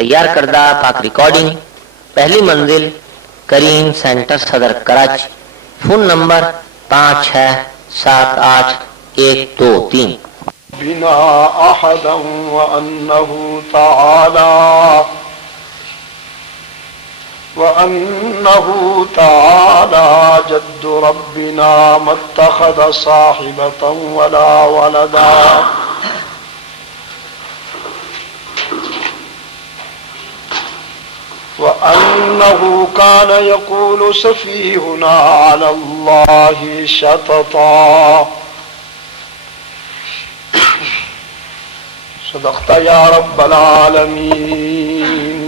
تیار کردہ پاک ریکارڈنگ، پہلی منزل کریم سینٹر صدر کراچی، فون نمبر 56781223۔ بنا احدا وانه تعالى جد ربنا ما اتخذ صاحبة ولا ولدا وأنه كان يقول سفيهنا على الله شططا۔ صدقت يا رب العالمين۔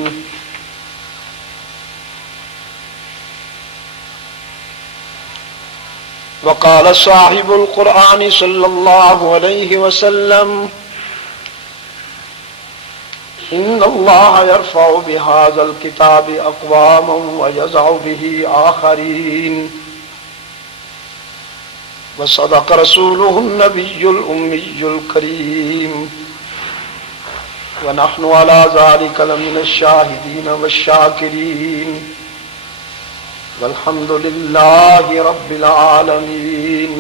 وقال صاحب القرآن صلى الله عليه وسلم: إن الله يرفع بهذا الكتاب أقواما ويضع به آخرين۔ وصدق رسوله النبي الأمي الكريم، ونحن على ذلك لمن الشاهدين والشاكرين، والحمد لله رب العالمين۔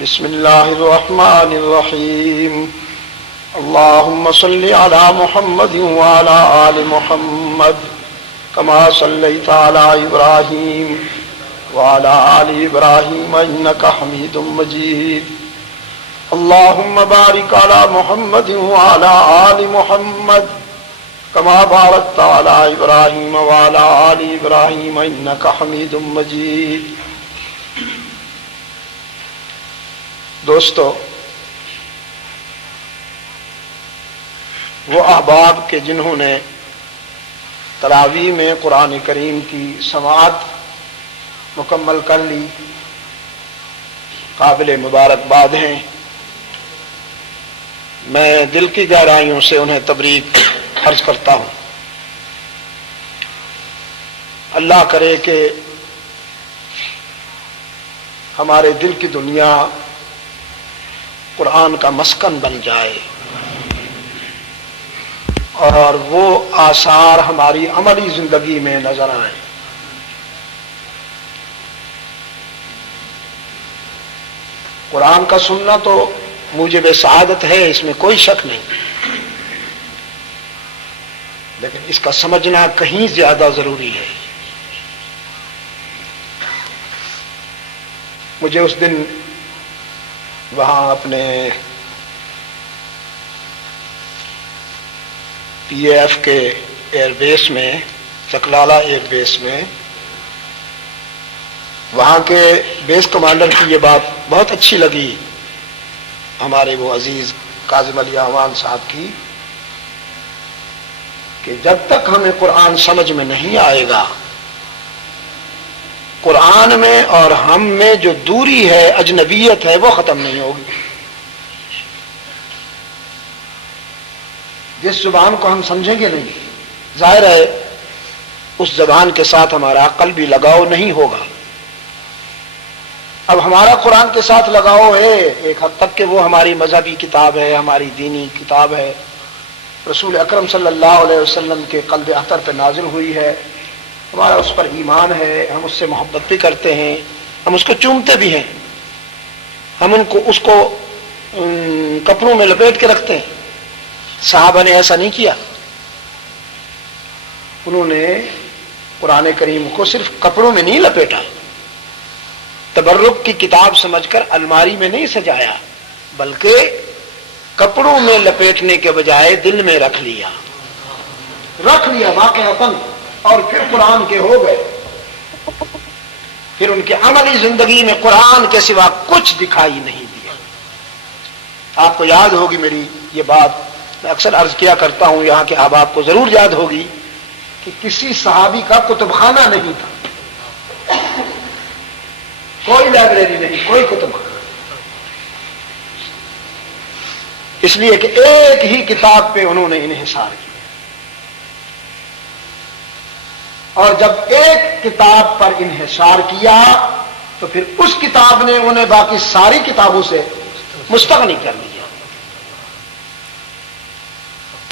بسم الله الرحمن الرحيم۔ اللهم صل على محمد وعلى آل محمد كما صليت على إبراهيم وعلى آل إبراهيم إنك حميد مجيد۔ اللهم بارك على محمد وعلى آل محمد كما باركت على إبراهيم وعلى آل إبراهيم إنك حميد مجيد۔ دوستو، وہ احباب کے جنہوں نے تراویح میں قرآن کریم کی سماعت مکمل کر لی، قابل مبارکباد ہیں۔ میں دل کی گہرائیوں سے انہیں تبریک عرض کرتا ہوں۔ اللہ کرے کہ ہمارے دل کی دنیا قرآن کا مسکن بن جائے اور وہ آثار ہماری عملی زندگی میں نظر آئیں۔ قرآن کا سننا تو موجب سعادت ہے، اس میں کوئی شک نہیں، لیکن اس کا سمجھنا کہیں زیادہ ضروری ہے۔ مجھے اس دن وہاں اپنے پی اے ایف کے ایئر بیس میں، چکلالہ ایئر بیس میں، وہاں کے بیس کمانڈر کی یہ بات بہت اچھی لگی، ہمارے وہ عزیز کاظم علی اعوان صاحب کی، کہ جب تک ہمیں قرآن سمجھ میں نہیں آئے گا، قرآن میں اور ہم میں جو دوری ہے، اجنبیت ہے، وہ ختم نہیں ہوگی۔ جس زبان کو ہم سمجھیں گے نہیں، ظاہر ہے اس زبان کے ساتھ ہمارا قلبی لگاؤ نہیں ہوگا۔ اب ہمارا قرآن کے ساتھ لگاؤ ہے ایک حد تک کہ وہ ہماری مذہبی کتاب ہے، ہماری دینی کتاب ہے، رسول اکرم صلی اللہ علیہ وسلم کے قلب اطہر پہ نازل ہوئی ہے، ہمارا اس پر ایمان ہے، ہم اس سے محبت بھی کرتے ہیں، ہم اس کو چومتے بھی ہیں، ہم اس کو کپڑوں میں لپیٹ کے رکھتے ہیں۔ صحابہ نے ایسا نہیں کیا، انہوں نے قرآن کریم کو صرف کپڑوں میں نہیں لپیٹا، تبرک کی کتاب سمجھ کر الماری میں نہیں سجایا، بلکہ کپڑوں میں لپیٹنے کے بجائے دل میں رکھ لیا واقعتاً، اور پھر قرآن کے ہو گئے۔ پھر ان کے عملی زندگی میں قرآن کے سوا کچھ دکھائی نہیں دیا۔ آپ کو یاد ہوگی میری یہ بات، میں اکثر عرض کیا کرتا ہوں، یہاں کے احباب کو ضرور یاد ہوگی کہ کسی صحابی کا کتب خانہ نہیں تھا، کوئی لائبریری نہیں، کوئی کتب خانہ، اس لیے کہ ایک ہی کتاب پہ انہوں نے انحصار کیا، اور جب ایک کتاب پر انحصار کیا تو پھر اس کتاب نے انہیں باقی ساری کتابوں سے مستغنی کر دیا۔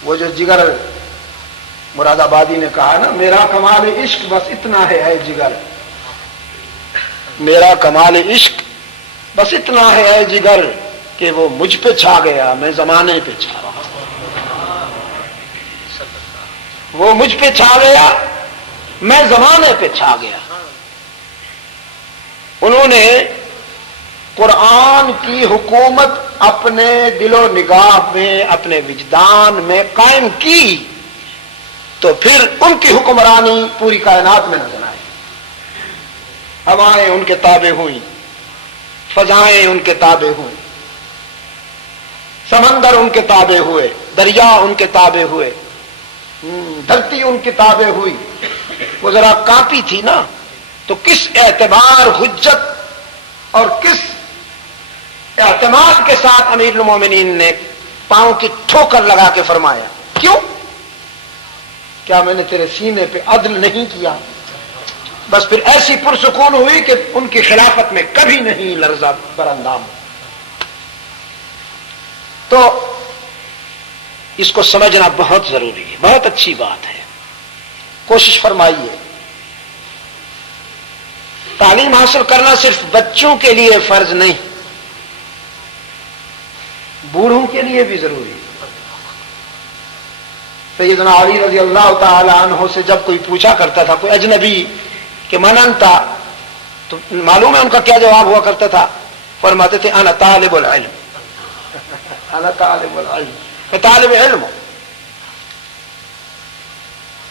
وہ جو جگر مراد آبادی نے کہا نا، میرا کمال عشق بس اتنا ہے اے جگر، میرا کمال عشق بس اتنا ہے اے جگر کہ وہ مجھ پہ چھا گیا، میں زمانے پہ چھا رہا، وہ مجھ پہ چھا گیا، میں زمانے پہ چھا گیا۔ انہوں نے قرآن کی حکومت اپنے دل و نگاہ میں، اپنے وجدان میں قائم کی تو پھر ان کی حکمرانی پوری کائنات میں نظر آئی۔ ہوائیں ان کے تابع ہوئیں، فضائیں ان کے تابع ہوئیں، سمندر ان کے تابع ہوئے، دریا ان کے تابع ہوئے، دھرتی ان کی تابع ہوئی۔ وہ ذرا کانپی تھی نا، تو کس اعتبار، حجت اور کس اعتماد کے ساتھ امیر المومنین نے پاؤں کی ٹھوکر لگا کے فرمایا، کیوں؟ کیا میں نے تیرے سینے پہ عدل نہیں کیا؟ بس پھر ایسی پرسکون ہوئی کہ ان کی خلافت میں کبھی نہیں لرزا براندام۔ تو اس کو سمجھنا بہت ضروری ہے، بہت اچھی بات ہے، کوشش فرمائیے۔ تعلیم حاصل کرنا صرف بچوں کے لیے فرض نہیں، بوڑھوں کے لیے بھی ضروری ہے۔ سیدنا علی رضی اللہ تعالی عنہ سے جب کوئی پوچھا کرتا تھا، کوئی اجنبی کہ من انت، تو معلوم ہے ان کا کیا جواب ہوا کرتا تھا؟ فرماتے تھے انا طالب العلم، انا طالب العلم، میں طالب علم ہوں۔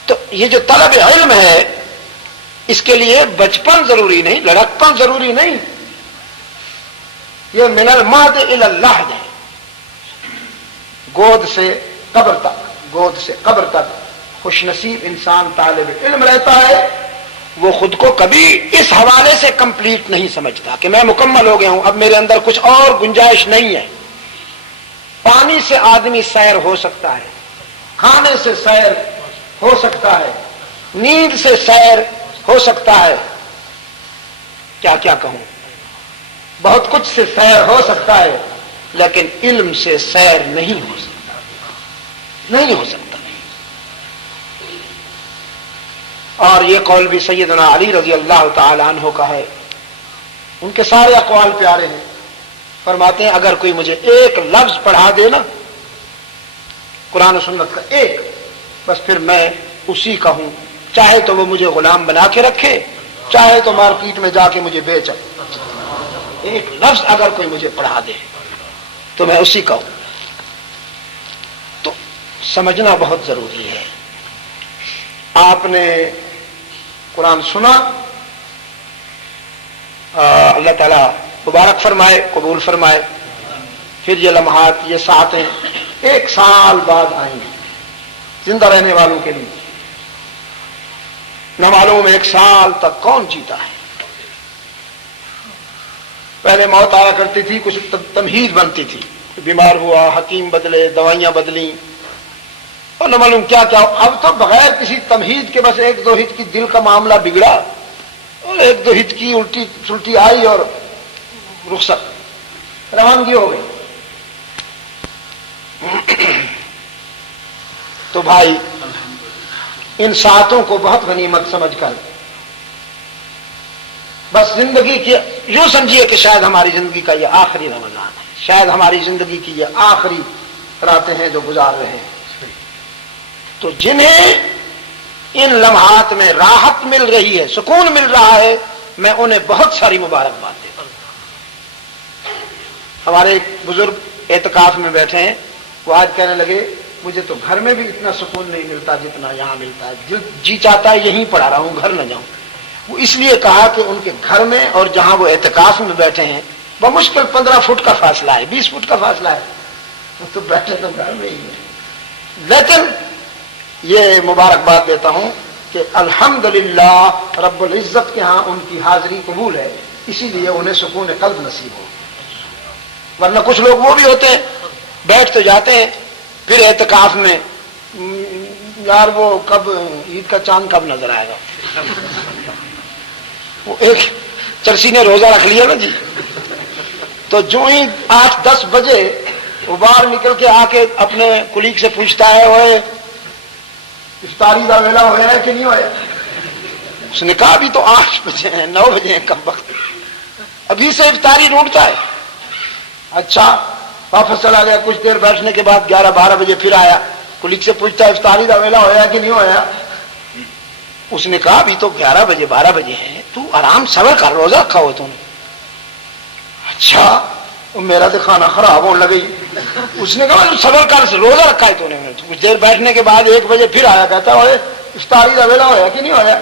تو یہ جو طلب علم ہے، اس کے لیے بچپن ضروری نہیں، لڑکپن ضروری نہیں، یہ من المہد الی اللحد ہے، گود سے قبر تک، گود سے قبر تک خوش نصیب انسان طالب علم رہتا ہے۔ وہ خود کو کبھی اس حوالے سے کمپلیٹ نہیں سمجھتا کہ میں مکمل ہو گیا ہوں، اب میرے اندر کچھ اور گنجائش نہیں ہے۔ پانی سے آدمی سیر ہو سکتا ہے، کھانے سے سیر ہو سکتا ہے، نیند سے سیر ہو سکتا ہے، کیا کیا کہوں، بہت کچھ سے سیر ہو سکتا ہے، لیکن علم سے سیر نہیں ہو سکتا، نہیں ہو سکتا۔ اور یہ قول بھی سیدنا علی رضی اللہ تعالی عنہ کا ہے، ان کے سارے اقوال پیارے ہیں۔ فرماتے ہیں اگر کوئی مجھے ایک لفظ پڑھا دے نا قرآن و سنت کا، ایک، بس پھر میں اسی کا ہوں، چاہے تو وہ مجھے غلام بنا کے رکھے، چاہے تو مارکیٹ میں جا کے مجھے بیچے، ایک لفظ اگر کوئی مجھے پڑھا دے تو میں اسی کا ہوں۔ تو سمجھنا بہت ضروری ہے۔ آپ نے قرآن سنا، اللہ تعالیٰ مبارک فرمائے، قبول فرمائے، پھر یہ لمحات، یہ ساعتیں 1 سال بعد آئیں گی زندہ رہنے والوں کے لیے۔ نہ معلوم 1 سال تک کون جیتا ہے۔ پہلے موت آیا کرتی تھی، کچھ تمہید بنتی تھی، بیمار ہوا، حکیم بدلے، دوائیاں بدلیں، اور نہ معلوم کیا کیا۔ اب تو بغیر کسی تمہید کے بس 1-2 ہت کی دل کا معاملہ بگڑا، اور 1-2 ہت کی الٹی سلٹی آئی اور رخصت، روانگی ہو گئی۔ تو بھائی ان ساعتوں کو بہت غنیمت سمجھ کر بس زندگی کی یوں سمجھیے کہ شاید ہماری زندگی کا یہ آخری رمضان ہے، شاید ہماری زندگی کی یہ آخری راتیں ہیں جو گزار رہے ہیں۔ تو جنہیں ان لمحات میں راحت مل رہی ہے، سکون مل رہا ہے، میں انہیں بہت ساری مبارکباد دیتا ہوں۔ ہمارے ایک بزرگ اعتکاف میں بیٹھے ہیں، وہ آج کہنے لگے مجھے تو گھر میں بھی اتنا سکون نہیں ملتا جتنا یہاں ملتا ہے، جی چاہتا ہے یہیں پڑا رہا ہوں، گھر نہ جاؤں۔ وہ اس لیے کہا کہ ان کے گھر میں اور جہاں وہ اعتکاف میں بیٹھے ہیں بمشکل 15 فٹ کا فاصلہ ہے، 20 فٹ کا فاصلہ ہے، وہ تو بیٹھے تو گھر میں ہی ہے۔ لیکن یہ مبارکباد دیتا ہوں کہ الحمدللہ رب العزت کے ہاں ان کی حاضری قبول ہے، اسی لیے انہیں سکون قلب نصیب ہو۔ ورنہ کچھ لوگ وہ بھی ہوتے ہیں، بیٹھ تو جاتے ہیں، پھر اعتکاف میں یار وہ کب عید کا چاند کب نظر آئے گا، وہ ایک چرسی نے روزہ رکھ لیا نا جی، تو جو ہی 8-10 بجے وہ باہر نکل کے آ کے اپنے کلیگ سے پوچھتا ہے اوئے افطاری کا ویلا ہوا ہے کہ نہیں ہوا؟ اس نے کہا ابھی تو 8 بجے ہیں 9 بجے ہیں کم وقت ابھی سے افطاری ڈھونڈتا ہے. اچھا واپس چلا گیا. کچھ دیر بیٹھنے کے بعد 11-12 بجے پھر آیا. کلیگ سے پوچھتا ہے افطاری کا ویلا ہوا کہ نہیں ہوا؟ اس نے کہا ابھی تو 11 بجے 12 بجے ہیں تو آرام صبر کر روزہ رکھا ہو تو نے. اچھا میرا تو کھانا خراب ہونے لگی. اس نے کہا صبر کر روزہ رکھا ہے تو نے. کچھ دیر بیٹھنے کے بعد 1 بجے پھر آیا کہتا ہے افطاری کا ویلا ہوا کہ نہیں ہوا؟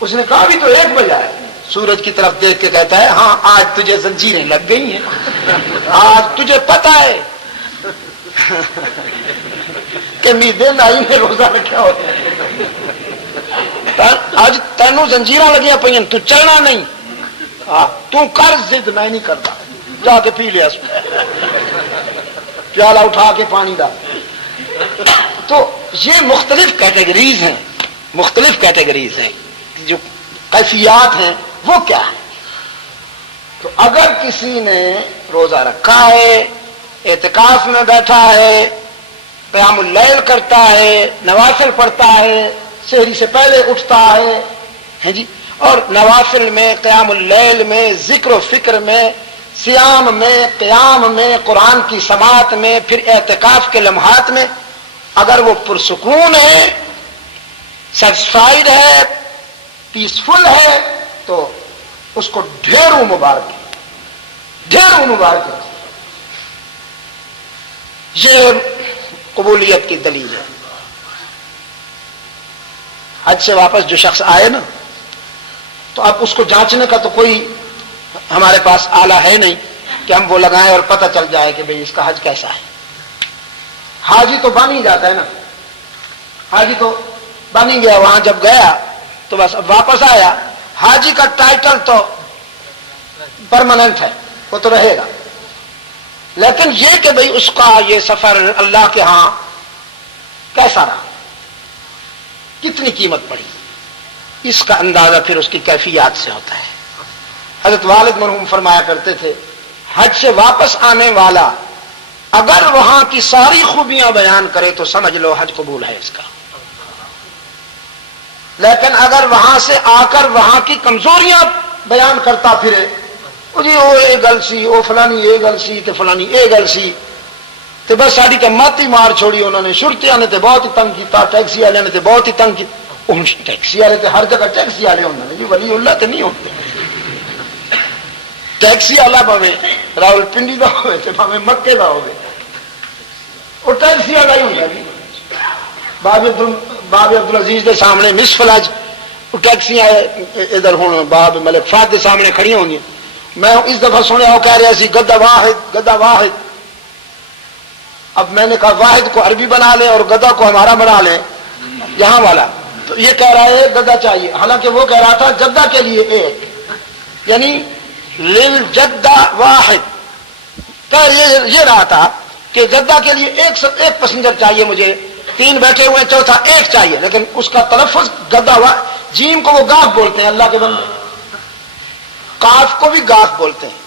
اس نے کہا ابھی تو 1 بجے ہے. سورج کی طرف دیکھ کے کہتا ہے ہاں آج تجھے زنجیریں لگ گئی ہیں آج تجھے پتا ہے کہ میدے نائی نے روزہ رکھا ہوتا ہے آج تینوں زنجیراں لگیاں پہ تو چلنا نہیں تو کر ضد میں نہیں کرتا جا کے پی لیا پیالہ اٹھا کے پانی دا. تو یہ مختلف کیٹیگریز ہیں جو کیفیات ہیں وہ کیا ہے. تو اگر کسی نے روزہ رکھا ہے اعتکاف میں بیٹھا ہے قیام اللیل کرتا ہے نوافل پڑھتا ہے سحری سے پہلے اٹھتا ہے جی اور نوافل میں قیام اللیل میں ذکر و فکر میں صیام میں قیام میں قرآن کی سماعت میں پھر اعتکاف کے لمحات میں اگر وہ پرسکون ہے سیٹسفائیڈ ہے پیسفل ہے تو اس کو ڈھیروں مبارک یہ قبولیت کی دلیل ہے. حج سے واپس جو شخص آئے نا تو اب اس کو جانچنے کا تو کوئی ہمارے پاس آلہ ہے نہیں کہ ہم وہ لگائیں اور پتہ چل جائے کہ بھئی اس کا حج کیسا ہے. حاجی تو بن ہی جاتا ہے نا. حاجی تو بن ہی گیا. وہاں جب گیا تو بس اب واپس آیا. حاجی کا ٹائٹل تو پرماننٹ ہے وہ تو رہے گا لیکن یہ کہ بھئی اس کا یہ سفر اللہ کے ہاں کیسا رہا کتنی قیمت پڑی اس کا اندازہ پھر اس کی کیفیات سے ہوتا ہے. حضرت والد مرحوم فرمایا کرتے تھے حج سے واپس آنے والا اگر وہاں کی ساری خوبیاں بیان کرے تو سمجھ لو حج قبول ہے اس کا. لیکن اگر وہاں سے آ کر وہاں کی کمزوریاں بیان کرتا پھرے جی وہ یہ گل سی وہ فلانی یہ گل سی تے فلانی یہ گل سی تے بس ساری تے ماتی مار چھوڑی. انہوں نے شرطیاں نے تے بہت ہی تنگ کیتا ٹیکسی والے نے تے بہت ہی تنگ کیا. ٹیکسی والے تے ہر جگہ ٹیکسی والے ہوتے ہیں جی ولی اللہ تے نہیں ہوتے. ٹیکسی والا بھاوے راول پنڈی کا ہوئے تے بھاوے مکے کا ہوئے وہ ٹیکسی والا ہی ہوتا جی. باب عبدالعزیز کے سامنے مس فلاج ٹیکسیاں ادھر ہوں باب ملک فہد کے سامنے کھڑی ہوں گی. میں اس دفعہ سنیا وہ کہہ رہا سی گدا واحد. اب میں نے کہا واحد کو عربی بنا لیں اور گدا کو ہمارا بنا لیں یہاں والا. تو یہ کہہ رہا ہے گدا چاہیے حالانکہ وہ کہہ رہا تھا جدہ کے لیے ایک یعنی للجدہ واحد. یہ رہا تھا کہ جدہ کے لیے ایک پیسنجر چاہیے مجھے 3 بیٹھے ہوئے چوتھا 1 چاہیے لیکن اس کا تلفظ گدا جیم کو وہ گاف بولتے ہیں اللہ کے بندے کاف کو بھی گاف بولتے ہیں.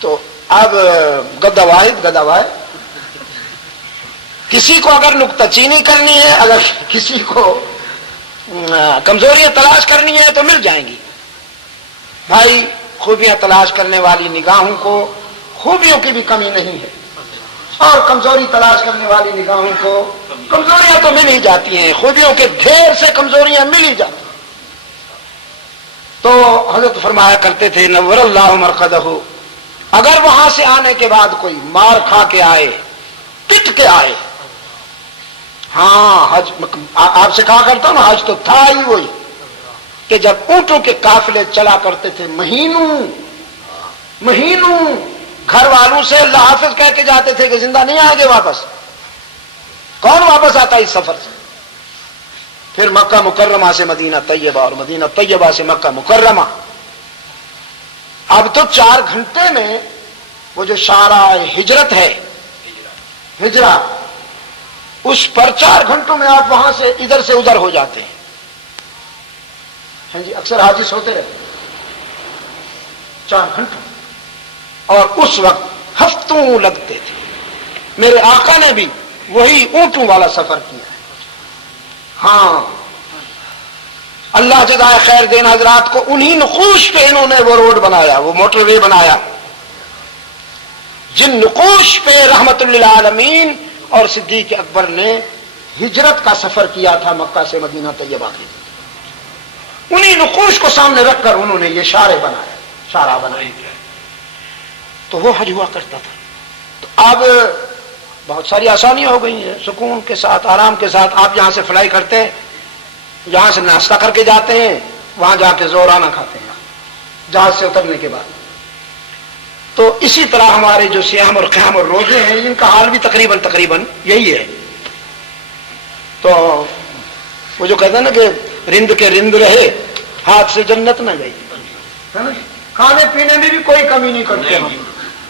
تو اب گدا واحد کسی کو اگر نکتہ چینی کرنی ہے اگر کسی کو کمزوریاں تلاش کرنی ہے تو مل جائیں گی. بھائی خوبیاں تلاش کرنے والی نگاہوں کو خوبیوں کی بھی کمی نہیں ہے اور کمزوری تلاش کرنے والی نگاہوں کو کمزوریاں تو مل ہی جاتی ہیں. خوبیوں کے ڈھیر سے کمزوریاں مل ہی جاتی ہیں. تو حضرت فرمایا کرتے تھے نور اللہ مرقدہ اگر وہاں سے آنے کے بعد کوئی مار کھا کے آئے پٹ کے آئے ہاں حج آپ سے کہا کرتا ہوں حج تو تھا ہی وہی کہ جب اونٹوں کے قافلے چلا کرتے تھے مہینوں گھر والوں سے اللہ حافظ کہہ کے جاتے تھے کہ زندہ نہیں آئیں گے واپس. کون واپس آتا اس سفر سے؟ پھر مکہ مکرمہ سے مدینہ طیبہ اور مدینہ طیبہ سے مکہ مکرمہ. اب تو 4 گھنٹے میں وہ جو شارع ہجرت ہے ہجرہ اس پر 4 گھنٹوں میں آپ وہاں سے ادھر سے ادھر ہو جاتے ہیں. جی اکثر حاجی سوتے رہتے 4 گھنٹوں اور اس وقت ہفتوں لگتے تھے. میرے آقا نے بھی وہی اونٹوں والا سفر کیا ہے. ہاں اللہ جزائے خیر دین حضرات کو. انہی نقوش پہ انہوں نے وہ روڈ بنایا, وہ موٹر وے بنایا, جن نقوش پہ رحمت للعالمین اور صدیق اکبر نے ہجرت کا سفر کیا تھا مکہ سے مدینہ طیبہ کے. انہی نقوش کو سامنے رکھ کر انہوں نے یہ شارع بنائی. تو وہ حج ہوا کرتا تھا. تو اب بہت ساری آسانیاں ہو گئی ہیں, سکون کے ساتھ, آرام کے ساتھ. آپ یہاں سے فلائی کرتے ہیں, یہاں سے ناشتہ کر کے جاتے ہیں, وہاں جا کے زورانہ کھاتے ہیں جہاز سے اترنے کے بعد. تو اسی طرح ہمارے جو سیام اور قیام اور روزے ہیں, ان کا حال بھی تقریباً یہی ہے. تو وہ جو کہتے ہیں نا کہ رند کے رند رہے, ہاتھ سے جنت نہ گئی. کھانے پینے میں بھی کوئی کمی نہیں کرتے ہم,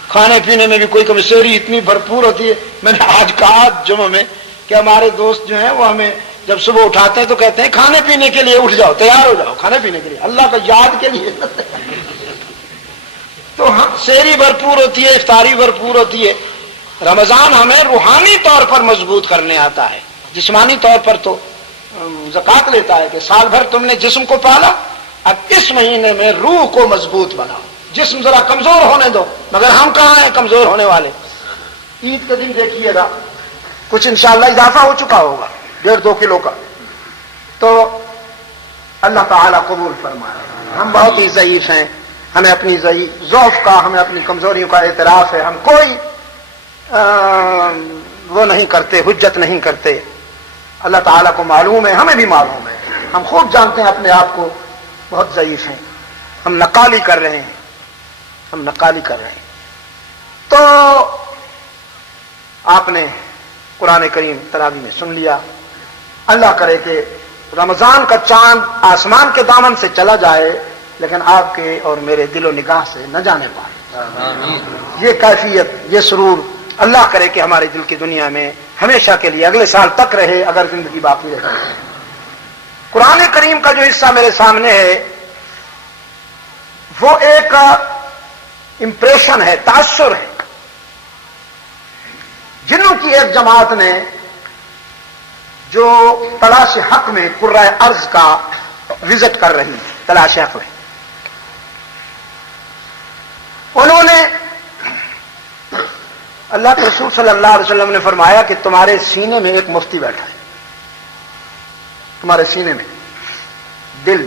کھانے پینے میں بھی کوئی کمی. سحری اتنی بھرپور ہوتی ہے. میں نے آج کہا جمعہ میں کہ ہمارے دوست جو ہیں وہ ہمیں جب صبح اٹھاتے ہیں تو کہتے ہیں کھانے پینے کے لیے اٹھ جاؤ, تیار ہو جاؤ کھانے پینے کے لیے, اللہ کا یاد کے لیے. تو سحری بھرپور ہوتی ہے, افطاری بھرپور ہوتی ہے. رمضان ہمیں روحانی طور پر مضبوط کرنے آتا ہے. جسمانی طور پر تو زکات لیتا ہے کہ سال بھر تم نے جسم کو پالا, اب اس مہینے میں روح کو مضبوط بناؤ. جسم ذرا کمزور ہونے دو, مگر ہم کہاں ہیں کمزور ہونے والے. عید کے دن دیکھیے گا کچھ انشاءاللہ اضافہ ہو چکا ہوگا 1.5-2 کلو کا. تو اللہ تعالیٰ قبول فرمائے. ہم بہت ہی ضعیف ہیں, ہمیں اپنی ضعف کا, ہمیں اپنی کمزوریوں کا اعتراف ہے. ہم کوئی وہ نہیں کرتے, حجت نہیں کرتے. اللہ تعالیٰ کو معلوم ہے, ہمیں بھی معلوم ہے. ہم خوب جانتے ہیں اپنے آپ کو بہت ضعیف ہیں. ہم نقالی کر رہے ہیں. تو آپ نے قرآن کریم تراویح میں سن لیا. اللہ کرے کہ رمضان کا چاند آسمان کے دامن سے چلا جائے لیکن آپ کے اور میرے دل و نگاہ سے نہ جانے پائے. یہ کیفیت, یہ سرور اللہ کرے کہ ہمارے دل کی دنیا میں ہمیشہ کے لیے اگلے سال تک رہے, اگر زندگی باقی رہے. قرآن کریم کا جو حصہ میرے سامنے ہے وہ ایک امپریشن ہے, تاثر ہے. جنوں کی ایک جماعت نے جو تلاش حق میں قرۂ ارض کا وزٹ کر رہی, تلاش حق میں, انہوں نے اللہ کے رسول صلی اللہ علیہ وسلم نے فرمایا کہ تمہارے سینے میں ایک مفتی بیٹھا ہے. تمہارے سینے میں دل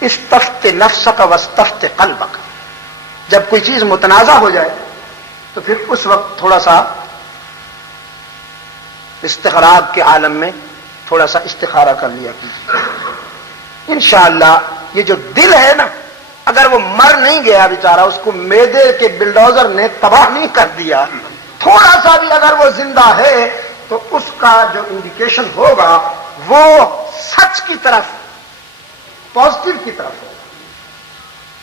استفت نفسک واستفت قلبک. جب کوئی چیز متنازع ہو جائے تو پھر اس وقت تھوڑا سا استخراج کے عالم میں تھوڑا سا استخارہ کر لیا کیجیے. انشاءاللہ یہ جو دل ہے نا, اگر وہ مر نہیں گیا بیچارہ, اس کو میدے کے بلڈوزر نے تباہ نہیں کر دیا, تھوڑا سا بھی اگر وہ زندہ ہے تو اس کا جو انڈیکیشن ہوگا وہ سچ کی طرف, پازیٹو کی طرف ہوگا,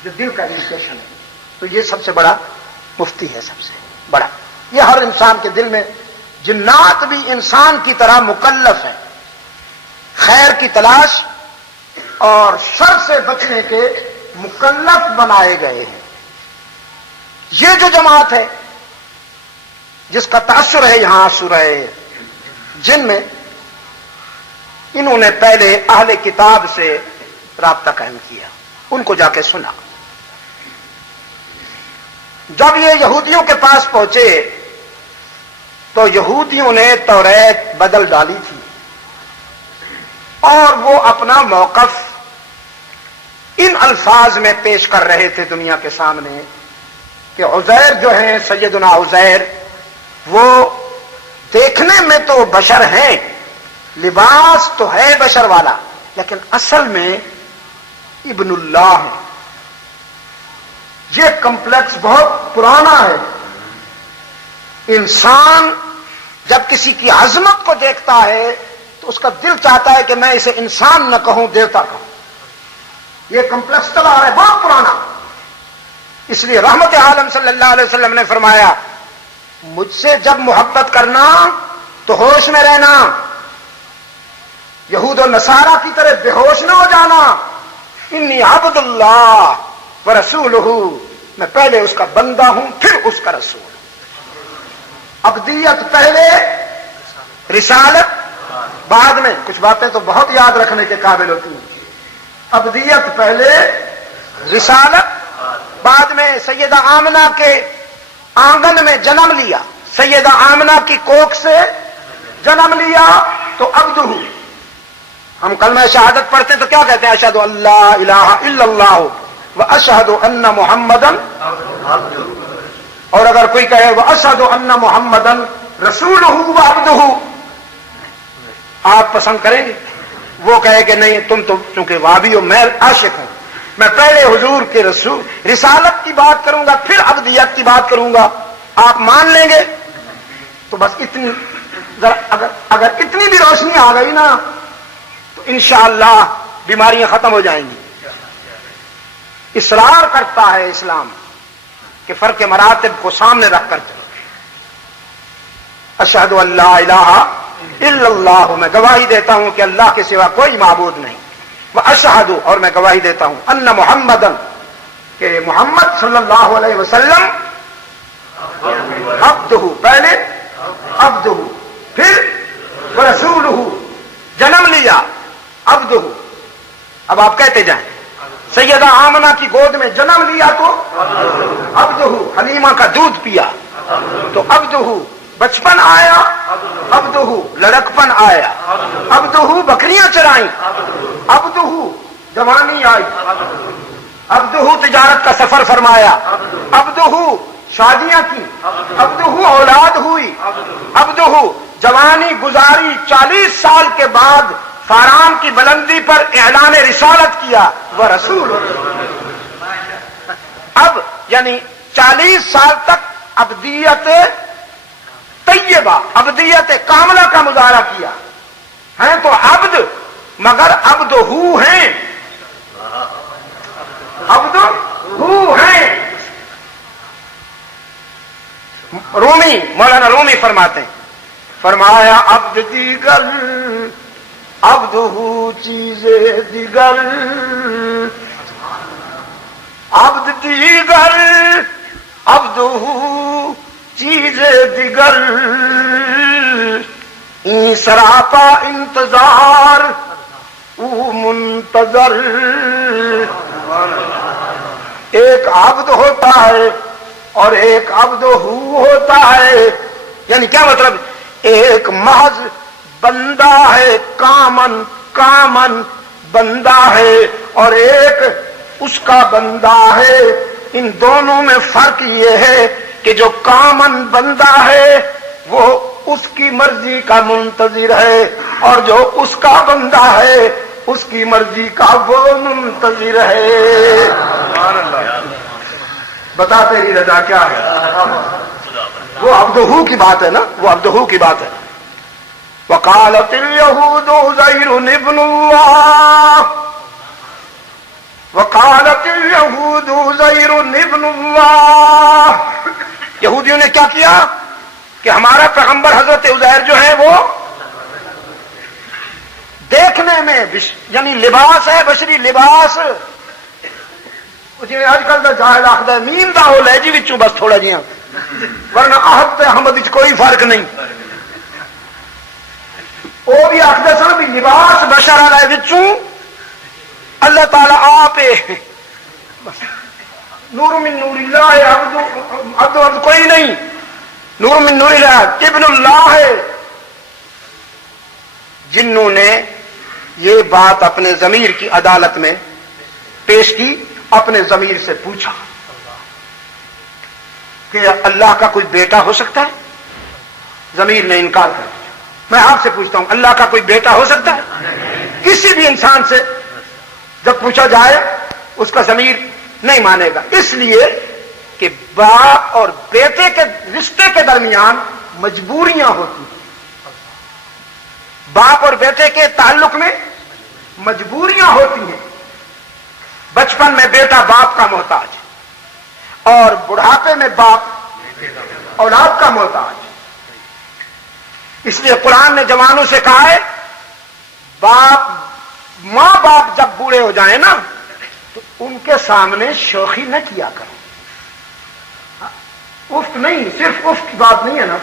جو دل کا انڈیکیشن ہے. تو یہ سب سے بڑا مفتی ہے, سب سے بڑا. یہ ہر انسان کے دل میں, جنات بھی انسان کی طرح مکلف ہیں, خیر کی تلاش اور شر سے بچنے کے مکلف بنائے گئے ہیں. یہ جو جماعت ہے جس کا تاثر ہے یہاں سورہ جن میں, انہوں نے پہلے اہل کتاب سے رابطہ قائم کیا, ان کو جا کے سنا. جب یہ یہودیوں کے پاس پہنچے تو یہودیوں نے توریت بدل ڈالی تھی اور وہ اپنا موقف ان الفاظ میں پیش کر رہے تھے دنیا کے سامنے کہ عزیر جو ہیں, سیدنا عزیر, وہ دیکھنے میں تو بشر ہیں, لباس تو ہے بشر والا, لیکن اصل میں ابن اللہ ہے. یہ کمپلیکس بہت پرانا ہے. انسان جب کسی کی عظمت کو دیکھتا ہے تو اس کا دل چاہتا ہے کہ میں اسے انسان نہ کہوں, دیوتا کہوں. یہ کمپلیکس چلا رہا ہے بہت پرانا. اس لیے رحمت عالم صلی اللہ علیہ وسلم نے فرمایا مجھ سے جب محبت کرنا تو ہوش میں رہنا, یہود و نصارہ کی طرح بے ہوش نہ ہو جانا. انی عبد اللہ ورسولہ میں پہلے اس کا بندہ ہوں پھر اس کا رسول ہوں. ابدیت پہلے رسالت بعد میں. کچھ باتیں تو بہت یاد رکھنے کے قابل ہوتی ہیں. ابدیت پہلے رسالت بعد میں. سیدہ آمنہ کے آنگن میں جنم لیا, سیدہ آمنہ کی کوکھ سے جنم لیا تو عبد ہوں. ہم کلمہ شہادت پڑھتے ہیں تو کیا کہتے ہیں؟ اشہد ان لا الہ الا اللہ واشہد ان محمدا. اور اگر کوئی کہے واشہد ان محمدا رسولہ وعبدہ, آپ پسند کریں گے؟ وہ کہے کہ نہیں, تم تو چونکہ وابی ہو, میں عاشق ہوں, میں پہلے حضور کے رسول رسالت کی بات کروں گا پھر ابدیت کی بات کروں گا, آپ مان لیں گے؟ تو بس اتنی اگر اتنی بھی روشنی آ گئی نا تو انشاءاللہ بیماریاں ختم ہو جائیں گی. اصرار کرتا ہے اسلام کہ فرق مراتب کو سامنے رکھ کر چلو. اشہد ان لا الہ الا اللہ, میں گواہی دیتا ہوں کہ اللہ کے سوا کوئی معبود نہیں. واشہد, اور میں گواہی دیتا ہوں ان محمدا, کہ محمد صلی اللہ علیہ وسلم عبدہ, پہلے عبدہ پھر ورسولہ, جنم لیا عبدہ. اب آپ کہتے جائیں سیدہ آمنہ کی گود میں جنم لیا تو عبدہ, حلیمہ کا دودھ پیا تو عبدہ, بچپن آیا عبدہ, لڑکپن آیا عبدہ, بکریاں چرائیں عبدہ, جوانی آئی عبدہ, تجارت کا سفر فرمایا عبدہ, شادیاں کی عبدہ, اولاد ہوئی عبدہ, جوانی گزاری, 40 سال کے بعد فارام کی بلندی پر اعلان رسالت کیا وہ رسول. اب یعنی 40 سال تک ابدیت طیبہ, ابدیت کاملہ کا مظاہرہ کیا ہیں تو عبد, مگر عبد ہو ہیں, عبد ہو ہیں. رومی, مولانا رومی فرماتے ہیں, فرمایا عبد دیگر عبد ہو چیز دیگر, عبد دیگر عبد ہو چیز دیگر, این سراپا انتظار او منتظر. ایک عبد ہوتا ہے اور ایک عبد ہو ہوتا ہے, یعنی کیا مطلب؟ ایک محض بندہ ہے, کامن بندہ ہے, اور ایک اس کا بندہ ہے. ان دونوں میں فرق یہ ہے کہ جو کامن بندہ ہے وہ اس کی مرضی کا منتظر ہے, اور جو اس کا بندہ ہے اس کی مرضی کا وہ منتظر ہے. بتا تیری رضا کیا ہے؟ وہ عبدہو کی بات ہے نا, وہ عبدہو کی بات ہے. وقالت اليهود عزير ابن الله, وقالت اليهود عزير ابن الله. یہودیوں نے کیا کیا کہ ہمارا پیغمبر حضرت عزیر جو ہے وہ دیکھنے میں یعنی لباس ہے, بشری لباس, جی اج کل کا جاہل آخر میم دا ہو لے جی وچوں بس تھوڑا جہاں, ورنہ احد تے احمد وچ کوئی فرق نہیں. وہ بھی آخر سن بھی لباس بشر والے وچوں اللہ تعالی آپ نور من نور اللہ ہے, عبد کوئی نہیں, نور من نور اللہ ابن اللہ ہے. جنوں نے یہ بات اپنے ضمیر کی عدالت میں پیش کی, اپنے ضمیر سے پوچھا کہ اللہ کا کوئی بیٹا ہو سکتا ہے؟ ضمیر نے انکار کر دیا. میں آپ سے پوچھتا ہوں, اللہ کا کوئی بیٹا ہو سکتا ہے؟ کسی بھی انسان سے جب پوچھا جائے اس کا ضمیر نہیں مانے گا, اس لیے کہ باپ اور بیٹے کے رشتے کے درمیان مجبوریاں ہوتی ہیں. باپ اور بیٹے کے تعلق میں مجبوریاں ہوتی ہیں. بچپن میں بیٹا باپ کا محتاج اور بڑھاپے میں باپ اولاد کا محتاج. اس لیے قرآن نے جوانوں سے کہا ہے ماں باپ جب بوڑھے ہو جائیں نا تو ان کے سامنے شوخی نہ کیا کرو. افت نہیں، صرف افت کی بات نہیں ہے نا،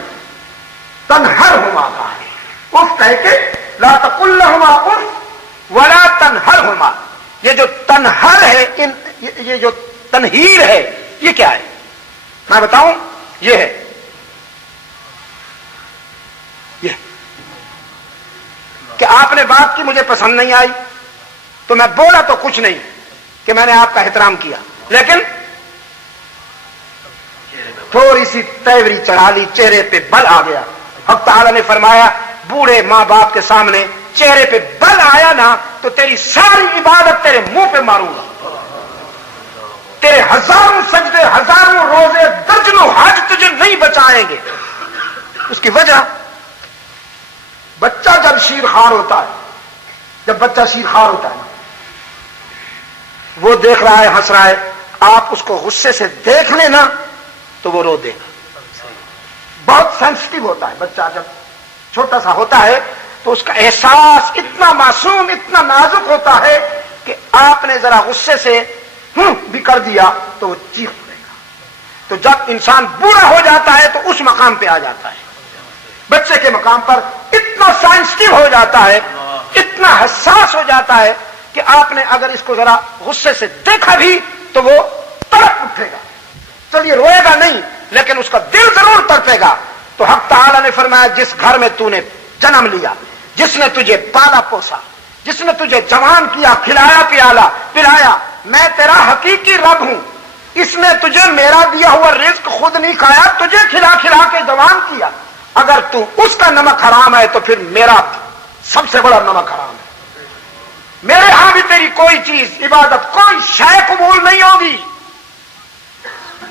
تنہرہما کا ہے۔ افت ہے کہ لا تقل لہما اف ولا تنہرہما، یہ جو تنہر ہے، یہ جو تنہیر ہے، یہ کیا ہے میں بتاؤں؟ یہ ہے یہ کہ آپ نے بات کی، مجھے پسند نہیں آئی تو میں بولا تو کچھ نہیں کہ میں نے آپ کا احترام کیا، لیکن تھوڑی سی تیوری چڑھا لی، چہرے پہ بل آ گیا۔ حق تعالی نے فرمایا بوڑھے ماں باپ کے سامنے چہرے پہ بل آیا نا تو تیری ساری عبادت تیرے منہ پہ ماروں گا، تیرے ہزاروں سجدے، ہزاروں روزے، درجنوں حج تجھے نہیں بچائیں گے۔ اس کی وجہ، بچہ جب شیرخوار ہوتا ہے، جب بچہ شیرخوار ہوتا ہے، وہ دیکھ رہا ہے، ہنس رہا ہے، آپ اس کو غصے سے دیکھ لینا تو وہ رو دے گا۔ بہت سینسٹیو ہوتا ہے بچہ، جب چھوٹا سا ہوتا ہے تو اس کا احساس اتنا معصوم، اتنا نازک ہوتا ہے کہ آپ نے ذرا غصے سے بھی کر دیا تو وہ چیخ پڑے گا۔ تو جب انسان بوڑھا ہو جاتا ہے تو اس مقام پہ آ جاتا ہے، بچے کے مقام پر اتنا سینسٹیو ہو جاتا ہے، اتنا حساس ہو جاتا ہے کہ آپ نے اگر اس کو ذرا غصے سے دیکھا بھی تو وہ تڑپ اٹھے گا، چلیے روئے گا نہیں لیکن اس کا دل ضرور تڑپے گا۔ تو حق تعالی نے فرمایا جس گھر میں تو نے جنم لیا، جس نے تجھے پالا پوسا، جس نے تجھے جوان کیا، کھلایا پلایا، میں تیرا حقیقی رب ہوں، اس نے تجھے میرا دیا ہوا رزق خود نہیں کھایا، تجھے کھلا کھلا کے جوان کیا، اگر تو اس کا نمک حرام ہے تو پھر میرا سب سے بڑا نمک حرام ہے، میرے ہاں بھی تیری کوئی چیز، عبادت، کوئی شے قبول نہیں ہوگی۔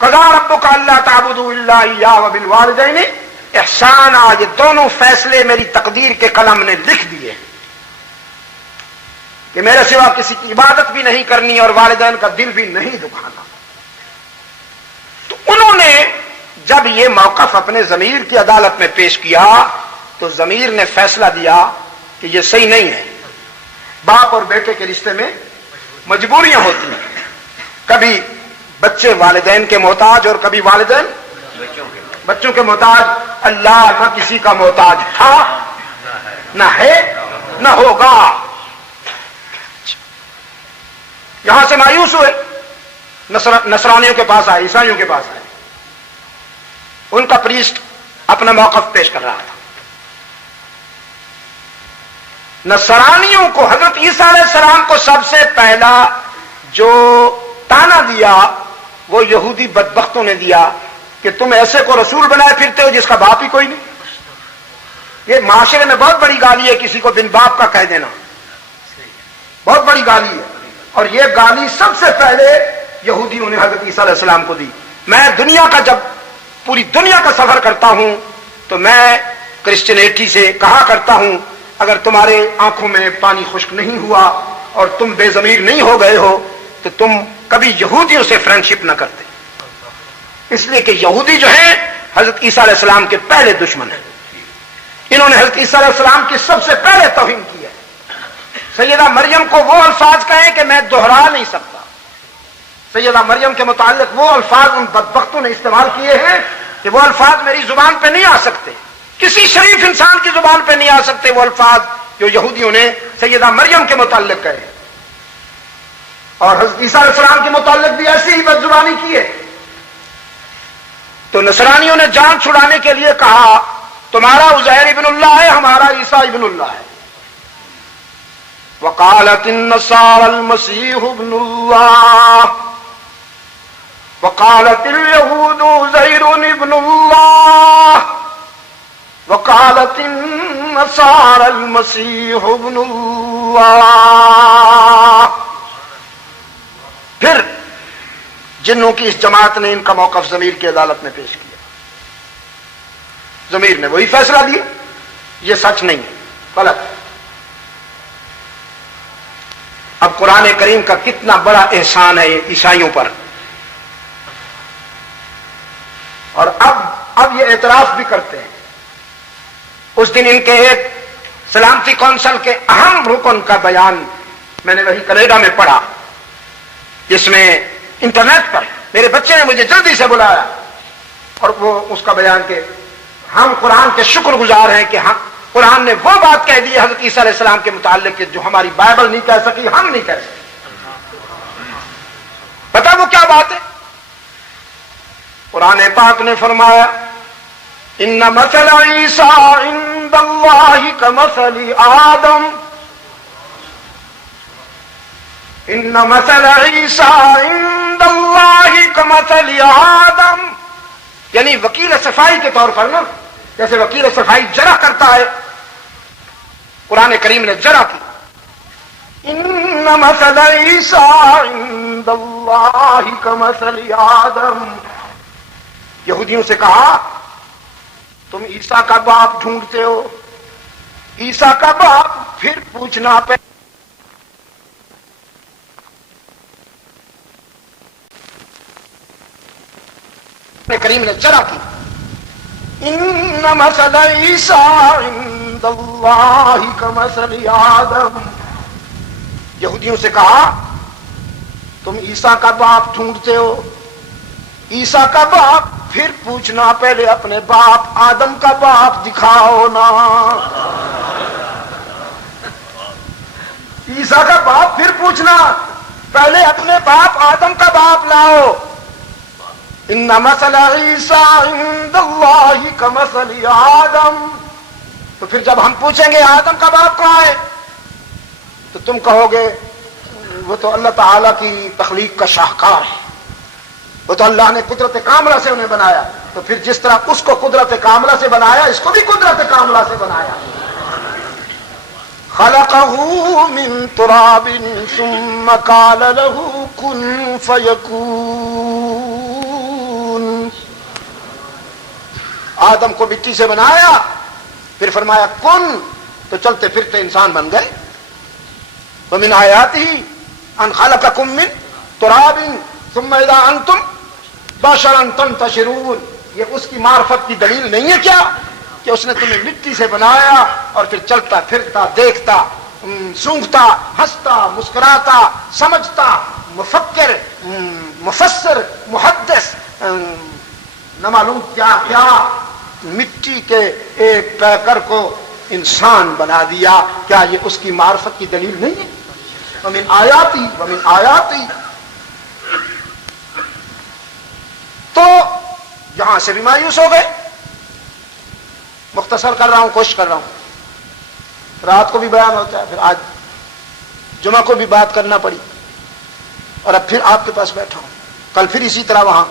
قضا ربک الا تعبدوا الا اياه وبالوالدین احسانا، یہ دونوں فیصلے میری تقدیر کے قلم نے لکھ دیے کہ میرے سوا کسی کی عبادت بھی نہیں کرنی اور والدین کا دل بھی نہیں دکھانا۔ تو انہوں نے جب یہ موقف اپنے ضمیر کی عدالت میں پیش کیا تو ضمیر نے فیصلہ دیا کہ یہ صحیح نہیں ہے۔ باپ اور بیٹے کے رشتے میں مجبوریاں ہوتی ہیں، کبھی بچے والدین کے محتاج اور کبھی والدین بچوں کے محتاج۔ اللہ نہ کسی کا محتاج تھا، نہ ہے، نہ ہوگا۔ یہاں سے مایوس ہوئے، نصرانیوں کے پاس آئے، عیسائیوں کے پاس آئے، ان کا پریسٹ اپنا موقف پیش کر رہا تھا۔ نصرانیوں کو، حضرت عیسیٰ علیہ السلام کو سب سے پہلا جو تانا دیا وہ یہودی بدبختوں نے دیا کہ تم ایسے کو رسول بنائے پھرتے ہو جس کا باپ ہی کوئی نہیں۔ یہ معاشرے میں بہت بڑی گالی ہے، کسی کو بن باپ کا کہہ دینا بہت بڑی گالی ہے، اور یہ گالی سب سے پہلے یہودیوں نے حضرت عیسیٰ علیہ السلام کو دی۔ میں دنیا کا، جب پوری دنیا کا سفر کرتا ہوں تو میں کرسچینٹی سے کہا کرتا ہوں اگر تمہارے آنکھوں میں پانی خشک نہیں ہوا اور تم بے ضمیر نہیں ہو گئے ہو تو تم کبھی یہودیوں سے فرینڈشپ نہ کرتے، اس لیے کہ یہودی جو ہیں حضرت عیسیٰ علیہ السلام کے پہلے دشمن ہیں۔ انہوں نے حضرت عیسیٰ علیہ السلام کی سب سے پہلے توہین کی ہے۔ سیدہ مریم کو وہ الفاظ کہیں کہ میں دہرا نہیں سکتا، سیدہ مریم کے متعلق وہ الفاظ ان بدبختوں نے استعمال کیے ہیں کہ وہ الفاظ میری زبان پہ نہیں آ سکتے، کسی شریف انسان کی زبان پہ نہیں آ سکتے وہ الفاظ جو یہودیوں نے سیدہ مریم کے متعلق کہے، اور حضرت عیسیٰ علیہ السلام کے متعلق بھی ایسی ہی بدزبانی کی ہے۔ تو نصرانیوں نے جان چھڑانے کے لیے کہا تمہارا عزیر ابن اللہ ہے، ہمارا عیسیٰ ابن اللہ ہے۔ وقالت النصارى المسيح ابن الله وقالت اليهود عزير ابن الله وقالت النصارى المسيح ابن الله۔ پھر جنوں کی اس جماعت نے ان کا موقف ضمیر کی عدالت میں پیش کیا، ضمیر نے وہی فیصلہ دیا یہ سچ نہیں ہے، غلط۔ اب قرآن کریم کا کتنا بڑا احسان ہے عیسائیوں پر، اور اب یہ اعتراف بھی کرتے ہیں۔ اس دن ان کے ایک سلامتی کونسل کے اہم رکن کا بیان میں نے وہی کینیڈا میں پڑھا، جس میں انٹرنیٹ پر میرے بچے نے مجھے جلدی سے بلایا اور وہ اس کا بیان کہ ہم قرآن کے شکر گزار ہیں کہ ہم قرآن نے وہ بات کہہ دی حضرت عیسیٰ علیہ السلام کے متعلق کہ جو ہماری بائبل نہیں کہہ سکی، ہم نہیں کہہ سکے۔ پتہ وہ کیا بات ہے؟ قرآن پاک نے فرمایا ان مثل عیسیٰ عند اللہ کمثل آدم، ان مثل عیسیٰ عند اللہ کمثل آدم، یعنی وکیل صفائی کے طور پر نا، جیسے وکیل صفائی جرح کرتا ہے، قرآن کریم نے جرح کی۔ ان مثل عیسیٰ عند اللہ کمثل آدم، یہودیوں سے کہا تم عیسیٰ کا باپ ڈھونڈتے ہو، عیسیٰ کا باپ، پھر پوچھنا پہ کریم نے جرح کی۔ ان مثل عیسیٰ عند اللہ کمثل آدم، یہودیوں سے کہا تم عیسیٰ کا باپ ڈھونڈتے ہو، عیسیٰ کا باپ، پھر پوچھنا پہلے اپنے باپ آدم کا باپ دکھاؤ نا۔ عیسیٰ کا باپ پھر پوچھنا، پہلے اپنے باپ آدم کا باپ لاؤ۔ ان مثل عیسیٰ عند اللہ کمثل آدم، تو پھر جب ہم پوچھیں گے آدم کا باپ کہاں ہے تو تم کہو گے وہ تو اللہ تعالیٰ کی تخلیق کا شاہکار ہے، وہ تو اللہ نے قدرت کاملہ سے انہیں بنایا، تو پھر جس طرح اس کو قدرت کاملہ سے بنایا اس کو بھی قدرت کاملہ سے بنایا۔ خلقہ من تراب ثم قال له کن فیکون، آدم کو مٹی سے بنایا، پھر فرمایا کن، تو چلتے پھرتے انسان بن گئے۔ ومن آیاتہ ان خلقکم من تراب ثم اذا انتم بشرا تنتشرون، یہ اس کی معرفت کی دلیل نہیں ہے کیا کہ اس نے تمہیں مٹی سے بنایا اور پھر چلتا پھرتا، دیکھتا، سونگھتا، ہنستا، مسکراتا، سمجھتا، مفکر، مفسر، محدث، نہ معلوم کیا کیا، مٹی کے ایک پیکر کو انسان بنا دیا، کیا یہ اس کی معرفت کی دلیل نہیں ہے؟ ومن آیاتی، تو یہاں سے بھی مایوس ہو گئے۔ مختصر کر رہا ہوں، کوشش کر رہا ہوں، رات کو بھی بیان ہوتا ہے، پھر آج جمعہ کو بھی بات کرنا پڑی، اور اب پھر آپ کے پاس بیٹھا ہوں۔ کل پھر اسی طرح وہاں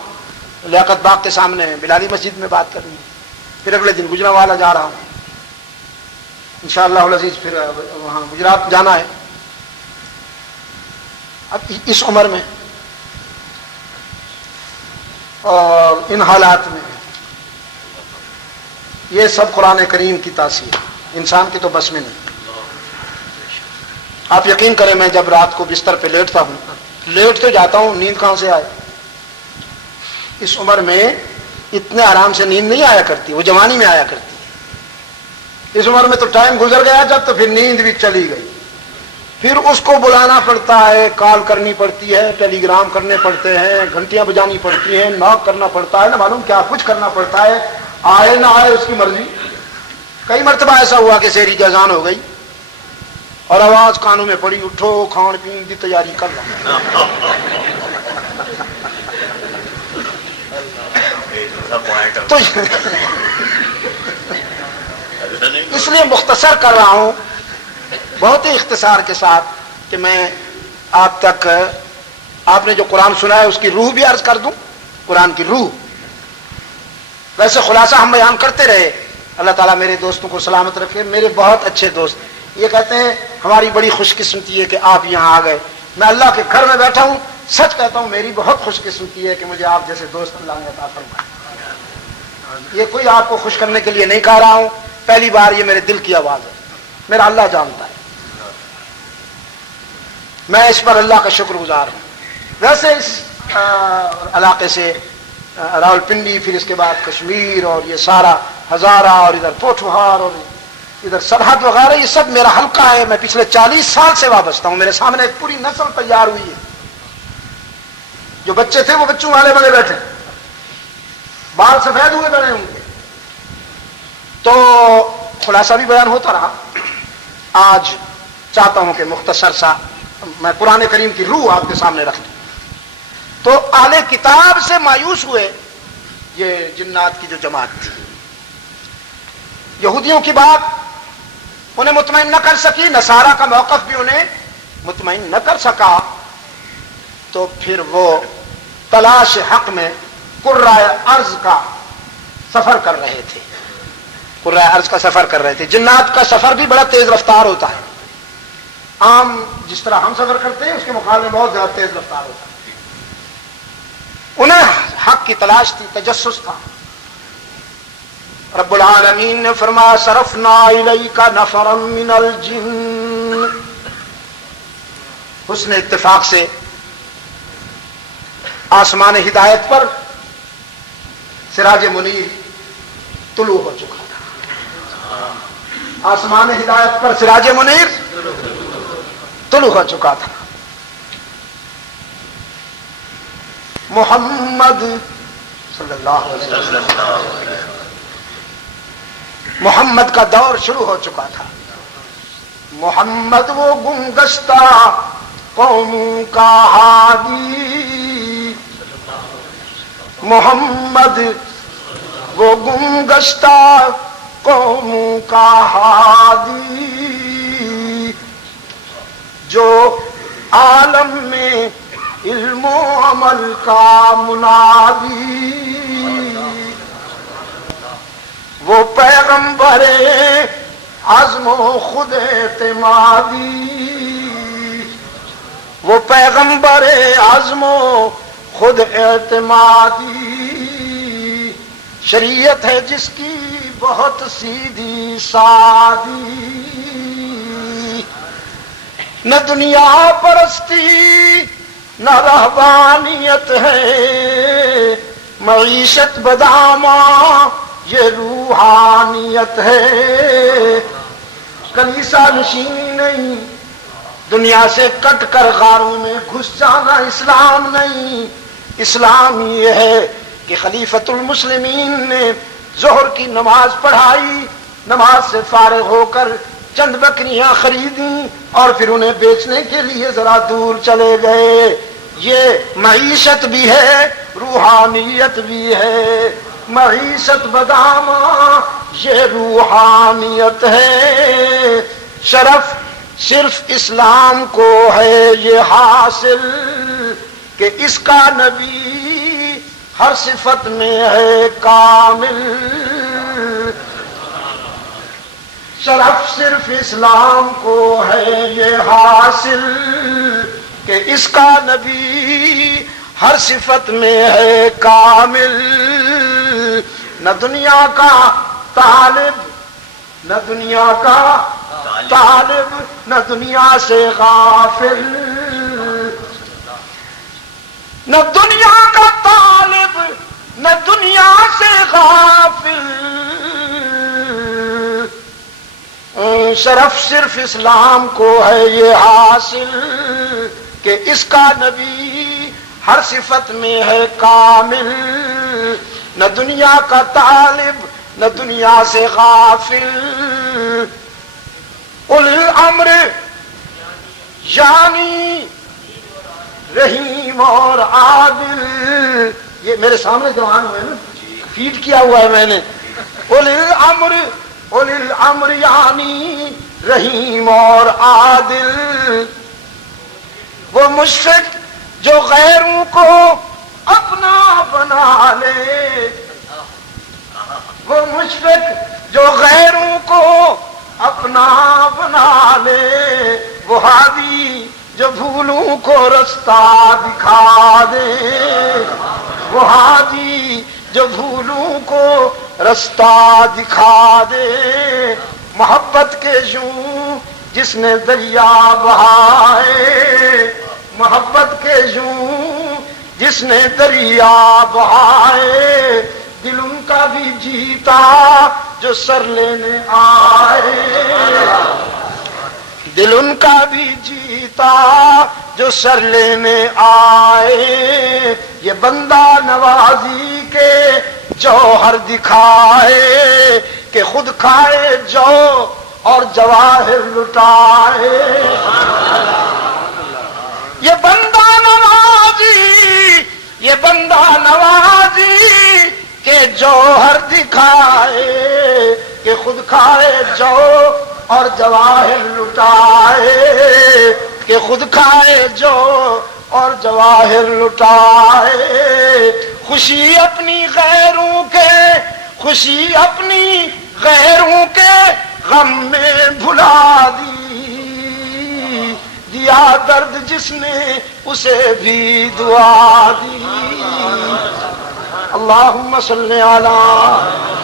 لیاقت باغ کے سامنے بلالی مسجد میں بات کرنی ہے، پھر اگلے دن گجرانوالہ جا رہا ہوں انشاءاللہ العزیز، پھر وہاں گجرات جانا ہے۔ اب اس عمر میں اور ان حالات میں یہ سب قرآن کریم کی تاثیر انسان کی تو بس میں نہیں۔ آپ یقین کریں، میں جب رات کو بستر پہ لیٹتا ہوں، لیٹ تو جاتا ہوں، نیند کہاں سے آئے؟ اس عمر میں اتنے آرام سے نیند نہیں آیا کرتی، وہ جوانی میں آیا کرتی۔ اس عمر میں تو ٹائم گزر گیا جب، تو پھر نیند بھی چلی گئی، پھر اس کو بلانا پڑتا ہے، کال کرنی پڑتی ہے، ٹیلی گرام کرنے پڑتے ہیں، گھنٹیاں بجانی پڑتی ہیں، ناک کرنا پڑتا ہے، نہ معلوم کیا کچھ کرنا پڑتا ہے، آئے نہ آئے اس کی مرضی۔ کئی مرتبہ ایسا ہوا کہ سحری کی اذان ہو گئی اور آواز کانوں میں پڑی، اٹھو کھان پین کی تیاری کر لو۔ تو اس لیے مختصر کر رہا ہوں، بہت ہی اختصار کے ساتھ، کہ میں آپ تک آپ نے جو قرآن سنا ہے اس کی روح بھی عرض کر دوں، قرآن کی روح۔ ویسے خلاصہ ہم بیان کرتے رہے، اللہ تعالیٰ میرے دوستوں کو سلامت رکھے۔ میرے بہت اچھے دوست یہ کہتے ہیں ہماری بڑی خوش قسمتی ہے کہ آپ یہاں آ گئے۔ میں اللہ کے گھر میں بیٹھا ہوں، سچ کہتا ہوں میری بہت خوش قسمتی ہے کہ مجھے آپ جیسے دوست اللہ نے عطا فرمائے۔ یہ کوئی آپ کو خوش کرنے کے لیے نہیں کہہ رہا ہوں، پہلی بار یہ میرے دل کی آواز ہے، میرا اللہ جانتا ہے، میں اس پر اللہ کا شکر گزار ہوں۔ ویسے اس علاقے سے راول پنڈی، پھر اس کے بعد کشمیر، اور یہ سارا ہزارہ، اور ادھر پوٹھوہار، اور ادھر سرحد وغیرہ، یہ سب میرا حلقہ ہے۔ میں پچھلے 40 سال سے وابستہ ہوں، میرے سامنے ایک پوری نسل تیار ہوئی ہے۔ جو بچے تھے وہ بچوں والے بنے بیٹھے، بال سفید ہوئے بڑے ہوں گے. تو خلاصہ بھی بیان ہوتا رہا. آج چاہتا ہوں کہ مختصر سا میں قرآن کریم کی روح آپ کے سامنے رکھ دوں. تو اہل کتاب سے مایوس ہوئے یہ جنات کی جو جماعت تھی. یہودیوں کی بات انہیں مطمئن نہ کر سکی، نصارہ کا موقف بھی انہیں مطمئن نہ کر سکا. تو پھر وہ تلاش حق میں قرۂ ارض کا سفر کر رہے تھے. قرۂ ارض کا سفر کر رہے تھے. جنات کا سفر بھی بڑا تیز رفتار ہوتا ہے. عام جس طرح ہم سفر کرتے ہیں اس کے مقابلے میں بہت زیادہ تیز رفتار ہوتا ہے. انہیں حق کی تلاش تھی، تجسس تھا. رب العالمین نے فرمایا صرفنا الیک نفرا من الجن. حسن اتفاق سے آسمان ہدایت پر سراج منیر طلوع ہو چکا تھا. آسمان ہدایت پر سراج منیر طلوع ہو چکا تھا. محمد صلی اللہ علیہ وسلم، محمد کا دور شروع ہو چکا تھا. محمد وہ گمگشتہ قوموں کا ہادی. محمد وہ گمگشتہ قوموں کا ہادی، جو عالم میں علم و عمل کا منادی. وہ پیغمبر عزم و خود اعتمادی. وہ پیغمبر عزم و خود اعتمادی. شریعت ہے جس کی بہت سیدھی سادی. نہ دنیا پرستی نہ رہبانیت ہے، معیشت بدامہ یہ روحانیت ہے. کلیسا نشینی نہیں، دنیا سے کٹ کر غاروں میں گھس جانا اسلام نہیں. اسلام یہ ہے کہ خلیفۃ المسلمین نے ظہر کی نماز پڑھائی، نماز سے فارغ ہو کر چند بکریاں خریدیں اور پھر انہیں بیچنے کے لیے ذرا دور چلے گئے. یہ معیشت بھی ہے، روحانیت بھی ہے. معیشت بدامہ یہ روحانیت ہے. شرف صرف اسلام کو ہے یہ حاصل کہ اس کا نبی ہر صفت میں ہے کامل. شرف صرف اسلام کو ہے یہ حاصل کہ اس کا نبی ہر صفت میں ہے کامل. نہ دنیا کا طالب، نہ دنیا کا طالب، نہ دنیا سے غافل. نہ دنیا کا طالب، نہ دنیا سے غافل. شرف صرف اسلام کو ہے یہ حاصل کہ اس کا نبی ہر صفت میں ہے کامل. نہ دنیا کا طالب، نہ دنیا سے غافل. اولو الامر یعنی رحیم اور عادل. یہ میرے سامنے جوان ہوئے نا، فیڈ کیا ہوا ہے میں نے. اولو الامر یعنی رحیم اور عادل. وہ مشفق جو غیروں کو اپنا بنا لے. وہ مشفق جو غیروں کو اپنا بنا لے. وہ ہادی جو بھولوں کو رستہ دکھا دے. وہ ہادی جو بھولوں کو رستہ دکھا دے. محبت کے یوں جس نے دریا بہائے، محبت کے یوں جس نے دریا بہائے. دل ان کا بھی جیتا جو سر لینے آئے. دل ان کا بھی جیتا جو سر لینے آئے. یہ بندہ نوازی کے جوہر دکھائے کہ خود کھائے جو اور جواہر لٹائے. یہ بندہ نوازی، یہ بندہ نوازی کہ جوہر دکھائے کہ خود کھائے جو اور جواہر لٹائے، کہ خود کھائے جو اور جواہر لٹائے. خوشی اپنی غیروں کے، خوشی اپنی غیروں کے غم میں بھلا دی، دیا درد جس نے اسے بھی دعا دی. اللہم صلی علی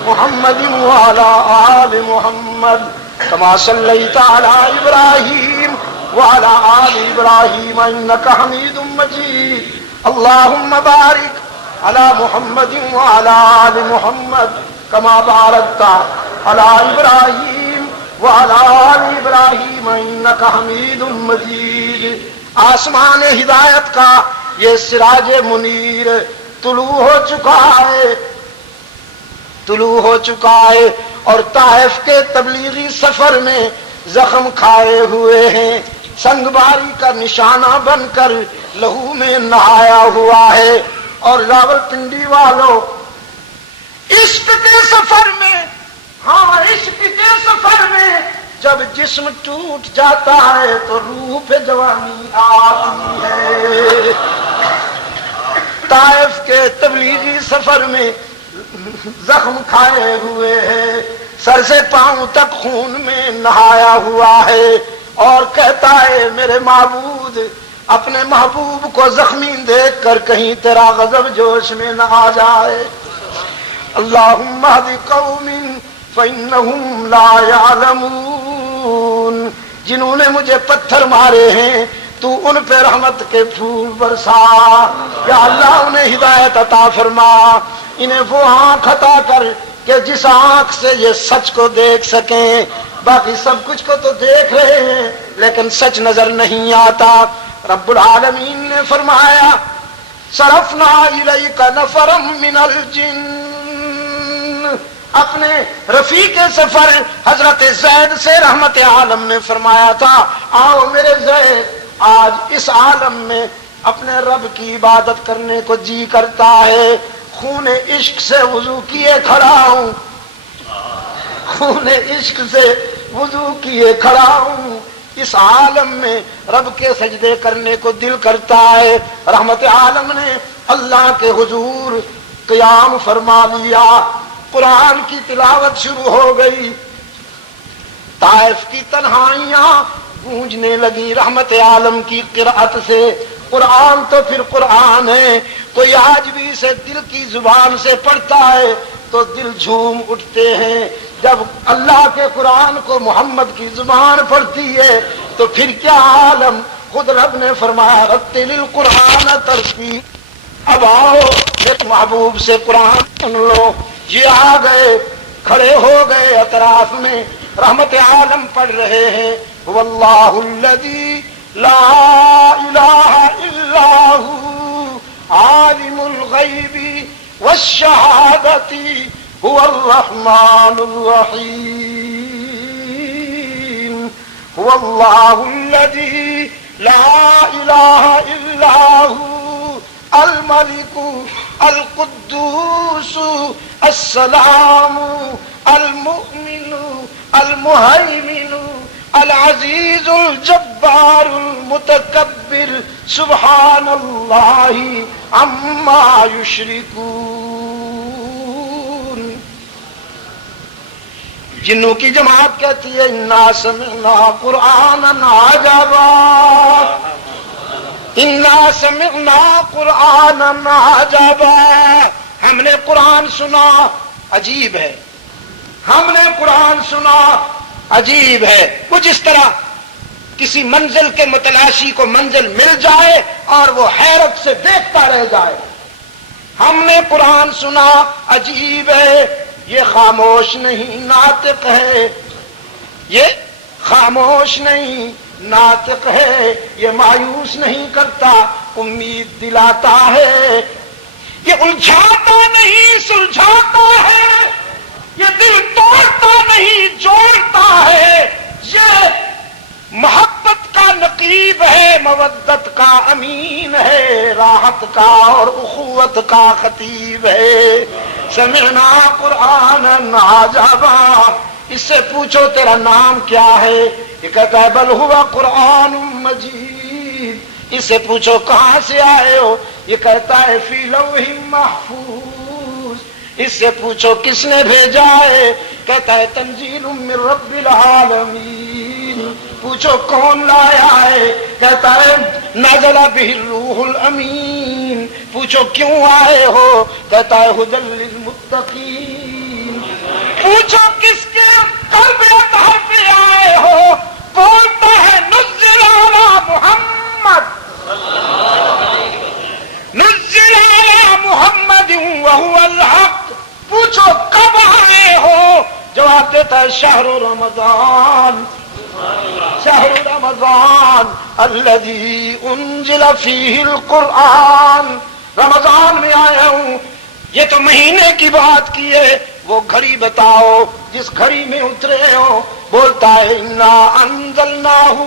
محمد وعلی آل محمد کما صلیت علی ابراہیم وعلی آل ابراہیم انک حمید مجید. اللہم بارک علی محمد وعلی آل محمد کما بارکت علی ابراہیم وعلی آل ابراہیم انک حمید مجید. آسمان ہدایت کا یہ سراج منیر طلوع ہو چکا ہے، طلوع ہو چکا ہے، اور طائف کے تبلیغی سفر میں زخم کھائے ہوئے ہیں، سنگ باری کا نشانہ بن کر لہو میں نہایا ہوا ہے. اور راولپنڈی والوں، عشق کے سفر میں، ہاں عشق کے سفر میں جب جسم ٹوٹ جاتا ہے تو روح پہ جوانی آتی ہے. طائف کے تبلیغی سفر میں زخم کھائے ہوئے ہیں، سر سے پاؤں تک خون میں نہایا ہوا ہے، اور کہتا ہے میرے معبود اپنے محبوب کو زخمی دیکھ کر کہیں تیرا غضب جوش میں نہ آ جائے. اللہم اہد قوم فإنہم لا یعلمون. جنہوں نے مجھے پتھر مارے ہیں تو ان پہ رحمت کے پھول برسا. یا اللہ انہیں ہدایت عطا فرما، انہیں وہ آنکھ عطا کر کہ جس آنکھ سے یہ سچ کو دیکھ سکیں. باقی سب کچھ کو تو دیکھ رہے ہیں لیکن سچ نظر نہیں آتا. رب العالمین نے فرمایا صرفنا الیک نفرا من الجن. اپنے رفیق سفر حضرت زید سے رحمت عالم نے فرمایا تھا آؤ میرے زید، آج اس عالم میں اپنے رب کی عبادت کرنے کو جی کرتا ہے. خون عشق سے وضو کیے کھڑا ہوں، خون عشق سے وضو کیے کھڑا ہوں، اس عالم میں رب کے سجدے کرنے کو دل کرتا ہے. رحمت عالم نے اللہ کے حضور قیام فرما لیا، قرآن کی تلاوت شروع ہو گئی، طائف کی تنہائیاں گونجنے لگی رحمت عالم کی قرأت سے. قرآن تو پھر قرآن ہے، کوئی آج بھی اسے دل کی زبان سے پڑھتا ہے تو دل جھوم اٹھتے ہیں. جب اللہ کے قرآن کو محمد کی زبان پڑھتی ہے تو پھر کیا عالم. خود رب نے فرمایا رتل القرآن ترتیلا. اب آؤ ایک محبوب سے قرآن سن لو. یہ آ گئے، کھڑے ہو گئے اطراف میں، رحمت عالم پڑھ رہے ہیں واللہ الذی لا الہ الا ہو عالم الغیب والشہادۃ هو الرحمن الرحیم. هو اللہ الذی لا الہ الا ہو الملک القدوس السلام المؤمن المہیمن العزیز الجبار المتکبر سبحان اللہ عما یشرکون. جنوں کی جماعت کہتی ہے انا سمعنا قرآنا عجبا، انا سمعنا قرآنا عجبا. ہم نے قرآن سنا، عجیب ہے. ہم نے قرآن سنا، عجیب ہے. وہ جس طرح کسی منزل کے متلاشی کو منزل مل جائے اور وہ حیرت سے دیکھتا رہ جائے. ہم نے قرآن سنا، عجیب ہے. یہ خاموش نہیں ناطق ہے، یہ خاموش نہیں ناطق ہے. یہ مایوس نہیں کرتا، امید دلاتا ہے. یہ الجھاتا نہیں سلجھاتا ہے، یہ دل توڑتا نہیں جوڑتا ہے، یہ محبت کا نقیب ہے، مودت کا امین ہے، راحت کا اور اخوت کا خطیب ہے۔ سمعنا قرآنا عجبا، اس سے پوچھو تیرا نام کیا ہے، یہ کہتا ہے بل ہوا قرآن مجید۔ اس سے پوچھو کہاں سے آئے ہو، یہ کہتا ہے فی لوح محفوظ۔ اس سے پوچھو کس نے بھیجا ہے، کہتا ہے تنزیل من رب العالمین۔ پوچھو کون لایا ہے، کہتا ہے نزل بہ الروح الامین۔ پوچھو کیوں آئے ہو، کہتا ہے ھدی للمتقین۔ پوچھو کس کے قلب اطہر پہ آئے ہو، بولتا ہے نزل علی محمد، نزل علی محمد وہو الحق۔ پوچھو کب آئے ہو، جواب دیتا ہے شہر رمضان، شہر رمضان الذی انزل فیہ القرآن۔ رمضان میں آیا ہوں، یہ تو مہینے کی بات کی ہے، وہ گھڑی بتاؤ جس گھڑی میں اترے ہو۔ بولتا ہے انا انزلناہ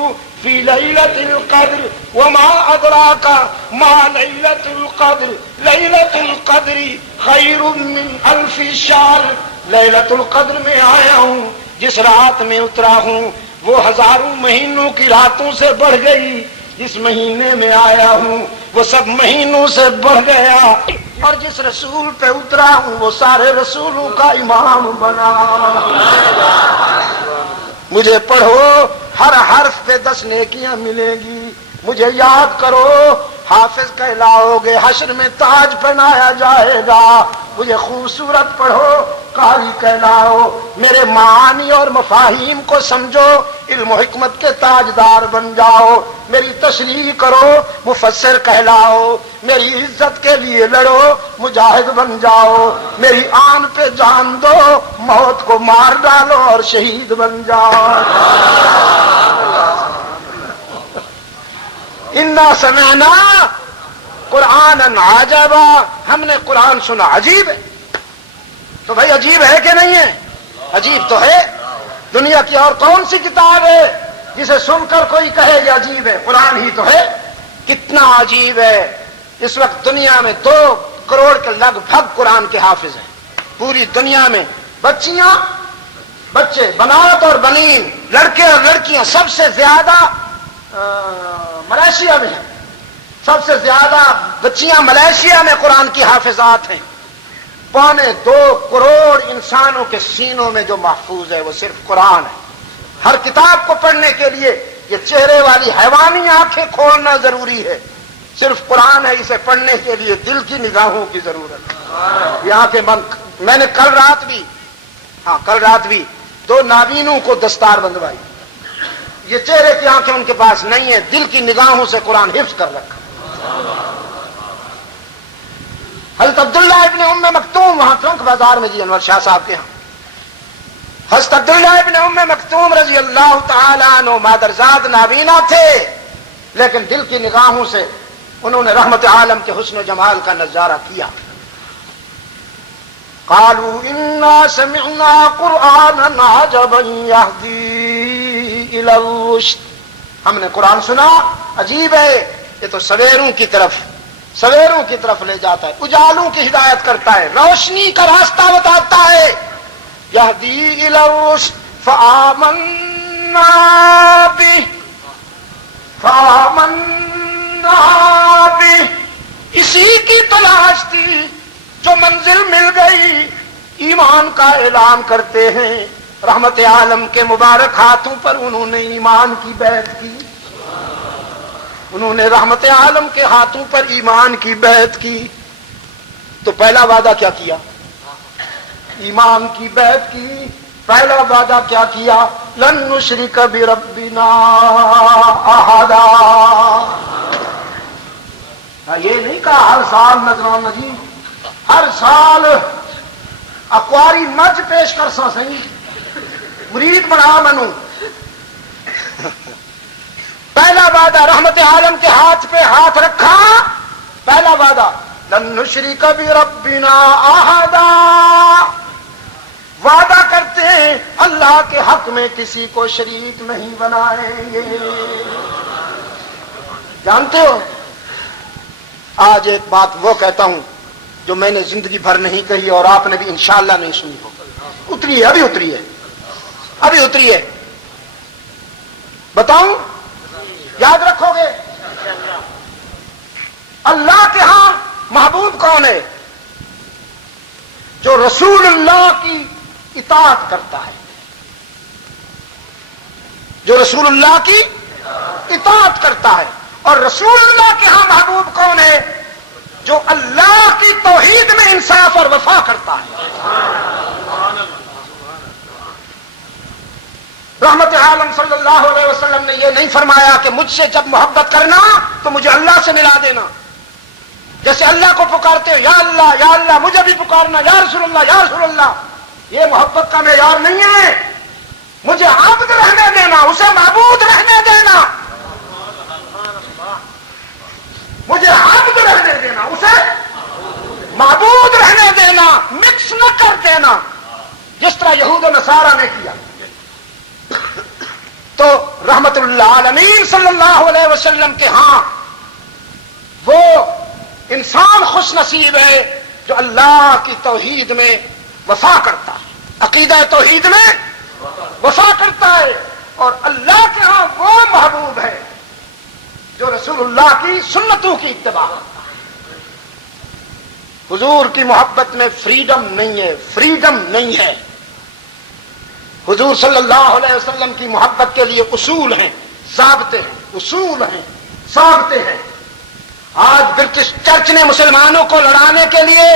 فی لیلۃ القدر وما ادراک ما لیلۃ القدر لیلۃ القدر خیر من الف شہر۔ لیلۃ القدر میں آیا ہوں، جس رات میں اترا ہوں وہ ہزاروں مہینوں کی راتوں سے بڑھ گئی۔ جس مہینے میں آیا ہوں وہ سب مہینوں سے بڑھ گیا، اور جس رسول پہ اترا ہوں وہ سارے رسولوں کا امام بنا۔ مجھے پڑھو، ہر حرف پہ 10 نیکیاں ملیں گی۔ مجھے یاد کرو، حافظ کہلاؤ گے، حشر میں تاج پہنایا جائے گا۔ مجھے خوبصورت پڑھو، قاری کہلاؤ، میرے معانی اور مفاہیم کو سمجھو، علم و حکمت کے تاجدار بن جاؤ۔ میری تشریح کرو، مفسر کہلاؤ، میری عزت کے لیے لڑو، مجاہد بن جاؤ۔ میری آن پہ جان دو، موت کو مار ڈالو اور شہید بن جاؤ۔ انا سمعنا قرآنا عجبا، ہم نے قرآن سنا عجیب ہے۔ تو بھائی عجیب ہے کہ نہیں ہے؟ عجیب تو ہے۔ دنیا کی اور کون سی کتاب ہے جسے سن کر کوئی کہے یہ عجیب ہے؟ قرآن ہی تو ہے۔ کتنا عجیب ہے، اس وقت دنیا میں 2 کروڑ کے لگ بھگ قرآن کے حافظ ہیں پوری دنیا میں۔ بچیاں، بچے، بنات اور بنین، لڑکے اور لڑکیاں سب سے زیادہ ملائیشیا میں ہیں۔ سب سے زیادہ بچیاں ملائیشیا میں قرآن کی حافظات ہیں۔ 2.25 کروڑ انسانوں کے سینوں میں جو محفوظ ہے وہ صرف قرآن ہے۔ ہر کتاب کو پڑھنے کے لیے یہ چہرے والی حیوانی آنکھیں کھولنا ضروری ہے، صرف قرآن ہے، اسے پڑھنے کے لیے دل کی نگاہوں کی ضرورت ہے۔ یہ آنکھیں بند۔ میں نے کل رات بھی 2 نابینوں کو دستار بندھوائی۔ یہ چہرے کی آنکھیں ان کے پاس نہیں ہیں، دل کی نگاہوں سے قرآن حفظ کر رکھا۔ حضرت عبداللہ ابن ام مکتوم، وہاں ٹرنک بازار میں جی انور شاہ صاحب کے ہاں، حضرت عبداللہ ابن ام مکتوم رضی اللہ تعالیٰ عنہ مادرزاد نابینا تھے، لیکن دل کی نگاہوں سے انہوں نے رحمت عالم کے حسن و جمال کا نظارہ کیا۔ قالوا انا سمعنا قرآنا عجبا يهدي الى الرشد، ہم نے قرآن سنا، عجیب ہے، یہ تو سویروں کی طرف لے جاتا ہے، اجالوں کی ہدایت کرتا ہے، روشنی کا راستہ بتاتا ہے۔ یہدی الی الرشد فآمنا بہ، اسی کی تلاش تھی، جو منزل مل گئی، ایمان کا اعلان کرتے ہیں۔ رحمت عالم کے مبارک ہاتھوں پر انہوں نے ایمان کی بیعت کی، انہوں نے رحمت عالم کے ہاتھوں پر ایمان کی بیعت کی۔ تو پہلا وعدہ کیا کیا؟ ایمان کی بیعت کی۔ پہلا وعدہ کیا کیا؟ لن نشرک بربنا احدا۔ یہ نہیں کہا ہر سال نذران نذیر، ہر سال اقواری مجھ پیش کر سا صحیح، مرید بنا منو۔ پہلا وعدہ رحمت عالم کے ہاتھ پہ ہاتھ رکھا، پہلا وعدہ لن نشرک بربنا احدا، وعدہ کرتے ہیں اللہ کے حق میں کسی کو شریک نہیں بنائیں گے۔ جانتے ہو، آج ایک بات وہ کہتا ہوں جو میں نے زندگی بھر نہیں کہی اور آپ نے بھی انشاءاللہ نہیں سنی ہو، اتری ہے، ابھی اتری ہے، ابھی اتری ہے، بتاؤں؟ یاد رکھو گے؟ اللہ کے ہاں محبوب کون ہے؟ جو رسول اللہ کی اطاعت کرتا ہے، جو رسول اللہ کی اطاعت کرتا ہے۔ اور رسول اللہ کے ہاں محبوب کون ہے؟ جو اللہ کی توحید میں انصاف اور وفا کرتا ہے۔ رحمت عالم صلی اللہ علیہ وسلم نے یہ نہیں فرمایا کہ مجھ سے جب محبت کرنا تو مجھے اللہ سے ملا دینا، جیسے اللہ کو پکارتے ہو یا اللہ مجھے بھی پکارنا، یا رسول اللہ، یہ محبت کا معیار نہیں ہے۔ مجھے عبد رہنے دینا، اسے معبود رہنے دینا، مجھے عبد رہنے دینا، اسے معبود رہنے دینا، مکس نہ کر دینا جس طرح یہود و نصارہ نے کیا۔ تو رحمت اللہ عالمین صلی اللہ علیہ وسلم کے ہاں وہ انسان خوش نصیب ہے جو اللہ کی توحید میں وفا کرتا ہے، عقیدہ توحید میں وفا کرتا ہے۔ اور اللہ کے ہاں وہ محبوب ہے جو رسول اللہ کی سنتوں کی اتباع کرتا ہے۔ حضور کی محبت میں فریڈم نہیں ہے، فریڈم نہیں ہے۔ حضور صلی اللہ علیہ وسلم کی محبت کے لیے اصول ہیں، ضابطے ہیں، اصول ہیں، ضابطے ہیں۔ آج برٹش چرچ نے مسلمانوں کو لڑانے کے لیے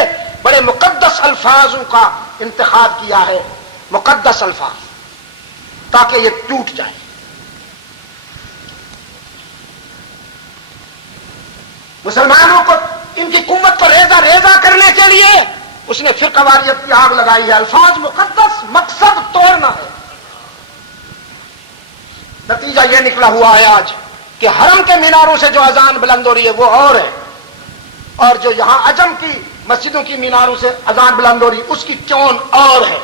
بڑے مقدس الفاظوں کا انتخاب کیا ہے، مقدس الفاظ، تاکہ یہ ٹوٹ جائے۔ مسلمانوں کو ان کی قوت کو ریزہ کرنے کے لیے اس نے فرقہ واریت کی آگ لگائی ہے۔ الفاظ مقدس، مقصد توڑنا ہے۔ نتیجہ یہ نکلا ہوا ہے آج کہ حرم کے میناروں سے جو اذان بلند ہو رہی ہے وہ اور ہے، اور جو یہاں عجم کی مسجدوں کی میناروں سے اذان بلند ہو رہی ہے اس کی ٹون اور ہے۔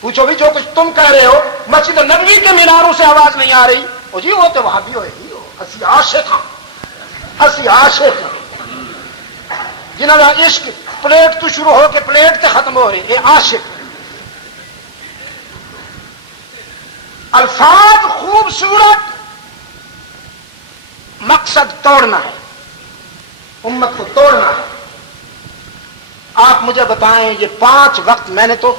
پوچھو بھی جو کچھ تم کہہ رہے ہو مسجد نبوی کے میناروں سے آواز نہیں آ رہی، وہ جی وہ تو وہاں بھی ہوئے گی، اسی عاشق ہاں، اسی عاشق ہاں جنہوں کا عشق پلیٹ تو شروع ہو کے پلیٹ تے ختم ہو رہی، یہ عاشق۔ الفاظ خوبصورت، مقصد توڑنا ہے، امت کو توڑنا ہے۔ آپ مجھے بتائیں یہ 5 وقت، میں نے تو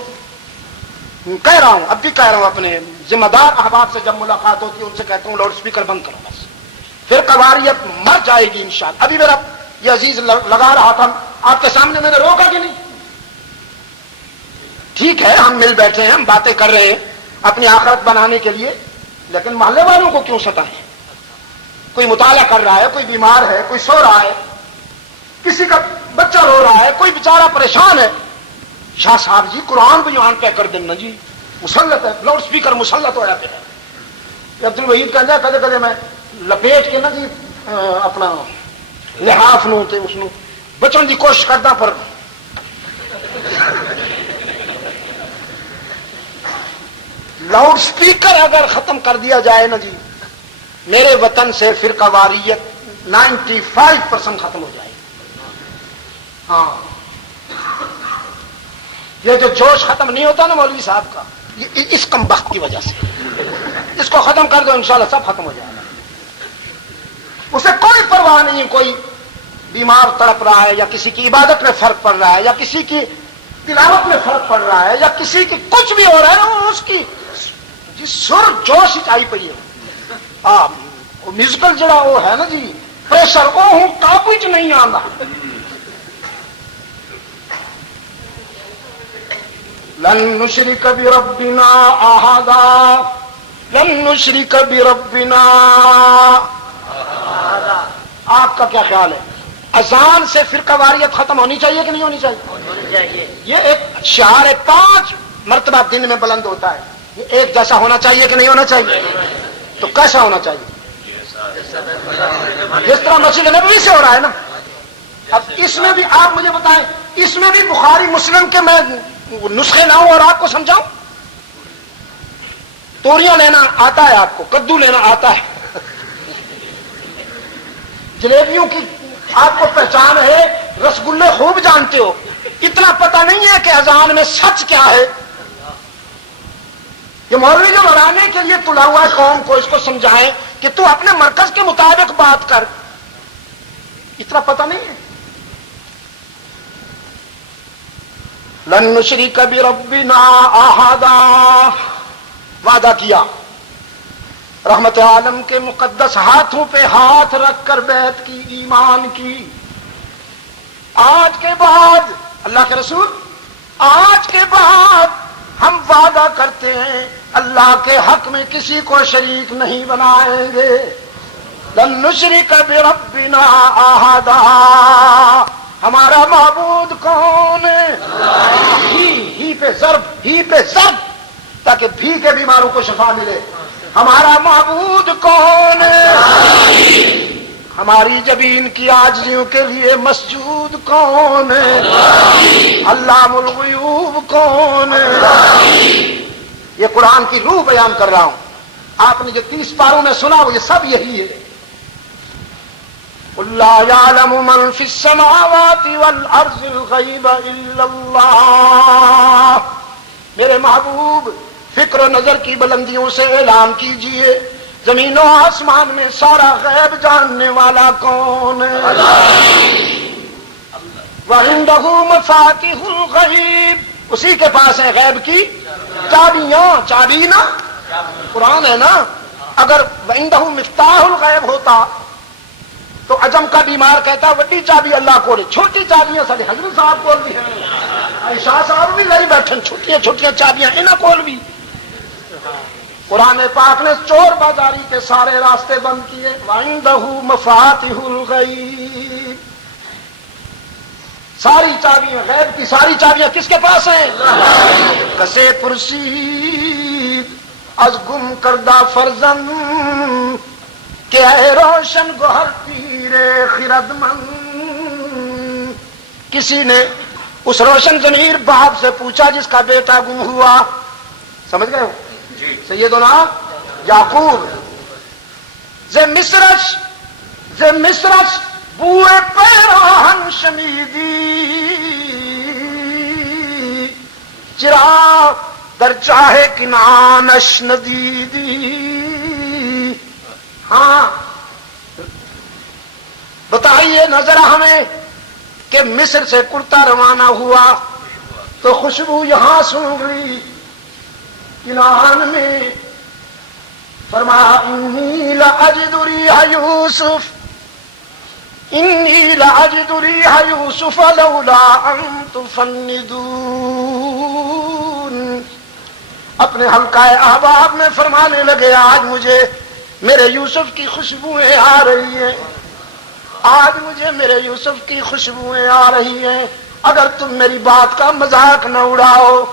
کہہ رہا ہوں، اب بھی کہہ رہا ہوں، اپنے ذمہ دار احباب سے جب ملاقات ہوتی ہے ان سے کہتا ہوں لاؤڈ سپیکر بند کرو بس، پھر قواریت مر جائے گی انشاءاللہ۔ ابھی میرا یہ عزیز لگا رہا تھا آپ کے سامنے، میں نے روکا کہ نہیں؟ ٹھیک ہے ہم مل بیٹھے ہیں، ہم باتیں کر رہے ہیں اپنی آخرت بنانے کے لیے، لیکن محلے والوں کو کیوں ستائیں؟ کوئی مطالعہ کر رہا ہے، کوئی بیمار ہے، کوئی سو رہا ہے، کسی کا بچہ رو رہا ہے، کوئی بیچارہ پریشان ہے۔ شاہ صاحب جی قرآن بیان پہ کر دینا جی، مسلط ہے، لاؤڈ سپیکر مسلط ہوا پہ ہے۔ عبد الوحید کہتا ہے کدے کدے میں لپیٹ کے نا جی اپنا لحاف نو تے اس نو بچن دی کوشش کرتا، پر لاؤڈ سپیکر اگر ختم کر دیا جائے نا جی، میرے وطن سے فرقہ واریت 95% ختم ہو جائے۔ ہاں یہ جو جوش ختم نہیں ہوتا نا مولوی صاحب کا، یہ اس کم بخت کی وجہ سے، اس کو ختم کر دو انشاءاللہ سب ختم ہو جائے گا۔ اسے کوئی پرواہ نہیں، کوئی بیمار تڑپ رہا ہے یا کسی کی عبادت میں فرق پڑ رہا ہے یا کسی کی تلاوت میں فرق پڑ رہا ہے یا کسی کی کچھ بھی ہو رہا ہے، وہ اس کی جی سر جوش آئی پی ہے، میوزیکل جڑا وہ ہے نا جی پریشر، وہ ہوں قابو چ نہیں آتا۔ لن نشرک بربنا احدا، لن نشرک بربنا۔ آپ کا کیا خیال ہے؟ اذان سے فرقہ واریت ختم ہونی چاہیے کہ نہیں ہونی چاہیے؟ یہ ایک شعار 5 مرتبہ دن میں بلند ہوتا ہے، یہ ایک جیسا ہونا چاہیے کہ نہیں ہونا چاہیے؟ تو کیسا ہونا چاہیے؟ جس طرح مسجد نبوی سے ہو رہا ہے نا، اب اس میں بھی آپ مجھے بتائیں، اس میں بھی بخاری مسلم کے میں نسخے لاؤں اور آپ کو سمجھاؤں؟ توریاں لینا آتا ہے آپ کو، کدو لینا آتا ہے، جلیبیوں کی آپ کو پہچان ہے، رسگلے خوب جانتے ہو، اتنا پتہ نہیں ہے کہ اذان میں سچ کیا ہے؟ یہ مولوی جو لڑانے کے لیے تلا ہوا ہے قوم کو، اس کو سمجھائیں کہ تو اپنے مرکز کے مطابق بات کر، اتنا پتہ نہیں ہے؟ لن نشرک بربنا احدا، وعدہ کیا رحمت عالم کے مقدس ہاتھوں پہ ہاتھ رکھ کر بیعت کی، ایمان کی۔ آج کے بعد اللہ کے رسول، آج کے بعد ہم وعدہ کرتے ہیں اللہ کے حق میں کسی کو شریک نہیں بنائیں گے۔ لن نشرک بربنا احدا، ہمارا معبود کون ہے؟ ہی پہ ضرب تاکہ بھی کے بیماروں کو شفا ملے۔ ہمارا معبود کون ہے؟ ہماری جبین کی عاجزیوں کے لیے مسجود کون ہے؟ علام الغیوب کون ہے؟ یہ قرآن کی روح بیان کر رہا ہوں، آپ نے جو 30 پاروں میں سنا وہ یہ سب یہی ہے۔ قُل لَّا يَعْلَمُ مَن فِي السَّمَاوَاتِ وَالْأَرْضِ الْغَيْبَ إِلَّا اللَّهُ، میرے محبوب فکر و نظر کی بلندیوں سے اعلان کیجئے زمین و آسمان میں سارا غیب جاننے والا کون ہے؟ وَعِندَهُ مَفَاتِحُ الْغَيْبِ، اسی کے پاس ہے غیب کی چابیاں۔ چابی نا قرآن ہے نا، اگر وَعِندَهُ مفتاح الغیب ہوتا تو عجم کا بیمار کہتا وڈی چابی اللہ کو، چھوٹی چابیاں سارے حضرت صاحب کول بھی ہیں، شاہ صاحب بھی لے بیٹھن چھوٹیاں چھوٹیاں چابیاں انہاں کول بھی۔ قرآن پاک نے چور بازاری کے سارے راستے بند کیے۔ وَعِندَهُ مَفَاتِحُ الْغَيْبِ، ساری چابیاں غیب کی ساری چابیاں کس کے پاس ہیں؟ کسے پرسید از گم کردہ فرزند کہ اے روشن گوہر پیرے خردمند، کسی نے اس روشن ضمیر باپ سے پوچھا جس کا بیٹا گم ہوا، سمجھ گئے ہو؟ سیدنا یعقوب، ز مصرش بوئے پیراہن شمیدی، چراغ در چاہے کنانش ندیدی۔ ہاں بتائیے نظر ہمیں کہ مصر سے کرتا روانہ ہوا تو خوشبو یہاں سونگ لی کنان میں، فرمایا انی لاجد ریح یوسف، انی لاجد ریح یوسف لولا ان تفندون، اپنے حلقہ احباب میں فرمانے لگے آج مجھے میرے یوسف کی خوشبوئیں آ رہی ہیں، آج مجھے میرے یوسف کی خوشبوئیں آ رہی ہیں، اگر تم میری بات کا مذاق نہ اڑاؤ۔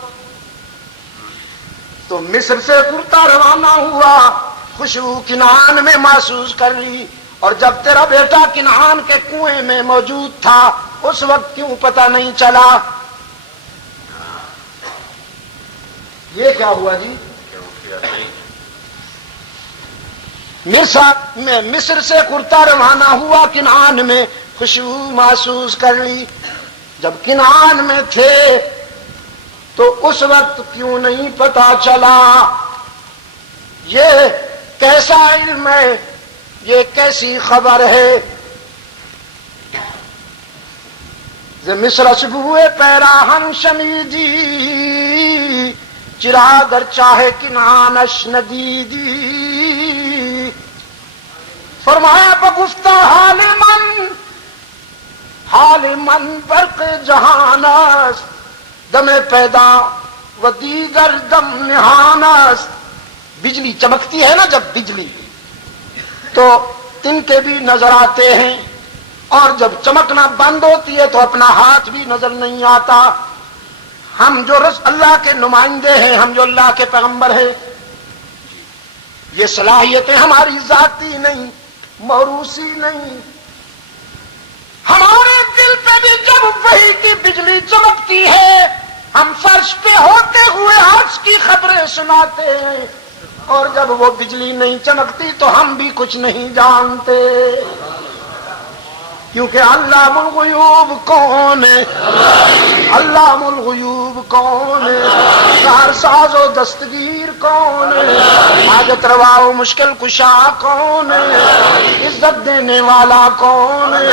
تو مصر سے کرتا روانہ ہوا، خوشبو کنعان میں محسوس کر لی، اور جب تیرا بیٹا کنعان کے کنویں میں موجود تھا اس وقت کیوں پتہ نہیں چلا؟ یہ کیا ہوا جی؟ مصر سے کرتا روانہ ہوا، کنعان میں خوشبو محسوس کر لی، جب کنعان میں تھے تو اس وقت کیوں نہیں پتا چلا؟ یہ کیسا علم ہے، یہ کیسی خبر ہے؟ ز مصرش بوئے پیراہن شمیدی، چراغ در چاہے کنانش ندیدی، فرمایا بگفتہ حال من برق جہان است، دم پیدا و دیگر دم نہان است۔ بجلی چمکتی ہے نا جب بجلی تو تنکے بھی نظر آتے ہیں، اور جب چمکنا بند ہوتی ہے تو اپنا ہاتھ بھی نظر نہیں آتا۔ ہم جو اللہ کے نمائندے ہیں، ہم جو اللہ کے پیغمبر ہیں، یہ صلاحیتیں ہماری ذاتی نہیں، موروثی نہیں، ہمارے دل میں بھی جب وحی کی بجلی چمکتی ہے ہم فرش پہ ہوتے ہوئے عرش کی خبریں سناتے ہیں، اور جب وہ بجلی نہیں چمکتی تو ہم بھی کچھ نہیں جانتے، کیونکہ علام الغیوب کون ہے؟ علام الغیوب کون ہے؟ کارساز و دستگیر کون ہے؟ حاجت روا و مشکل کشا کون ہے؟ عزت دینے والا کون ہے؟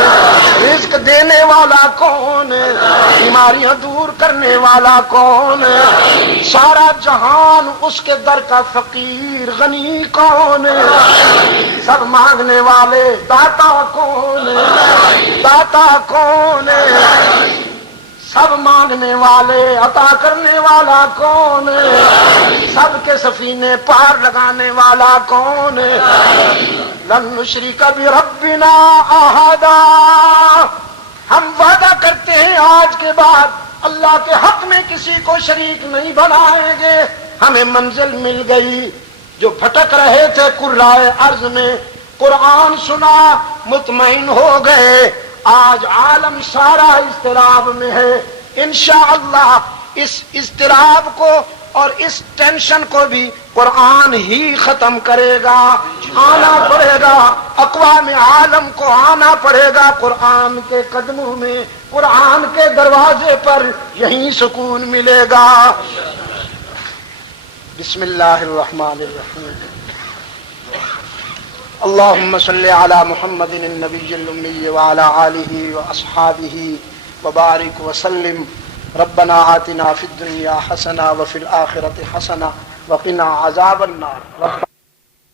رزق دینے والا کون ہے؟ بیماریاں دور کرنے والا کون ہے؟ سارا جہان اس کے در کا فقیر غنی کون ہے؟ سب مانگنے والے داتا کون ہے؟ داتا کون ہے؟ سب مانگنے والے عطا کرنے والا کون ہے؟ سب کے سفینے پار لگانے والا کون ہے؟ لن نشرک بربنا احدا، ہم وعدہ کرتے ہیں آج کے بعد اللہ کے حق میں کسی کو شریک نہیں بنائیں گے۔ ہمیں منزل مل گئی، جو بھٹک رہے تھے قرائے ارض میں قرآن سنا مطمئن ہو گئے، آج عالم سارا اضطراب میں ہے۔ انشاءاللہ اس اضطراب کو اور اس ٹینشن کو بھی قرآن ہی ختم کرے گا۔ آنا پڑے گا اقوام عالم کو، آنا پڑے گا قرآن کے قدموں میں، قرآن کے دروازے پر یہیں سکون ملے گا۔ بسم اللہ الرحمن الرحیم۔ اللهم صل على محمد النبي الأمي وعلى آله وأصحابه وبارك وسلم۔ ربنا آتنا في الدنيا حسنة وفي الآخرة حسنة وقنا عذاب النار۔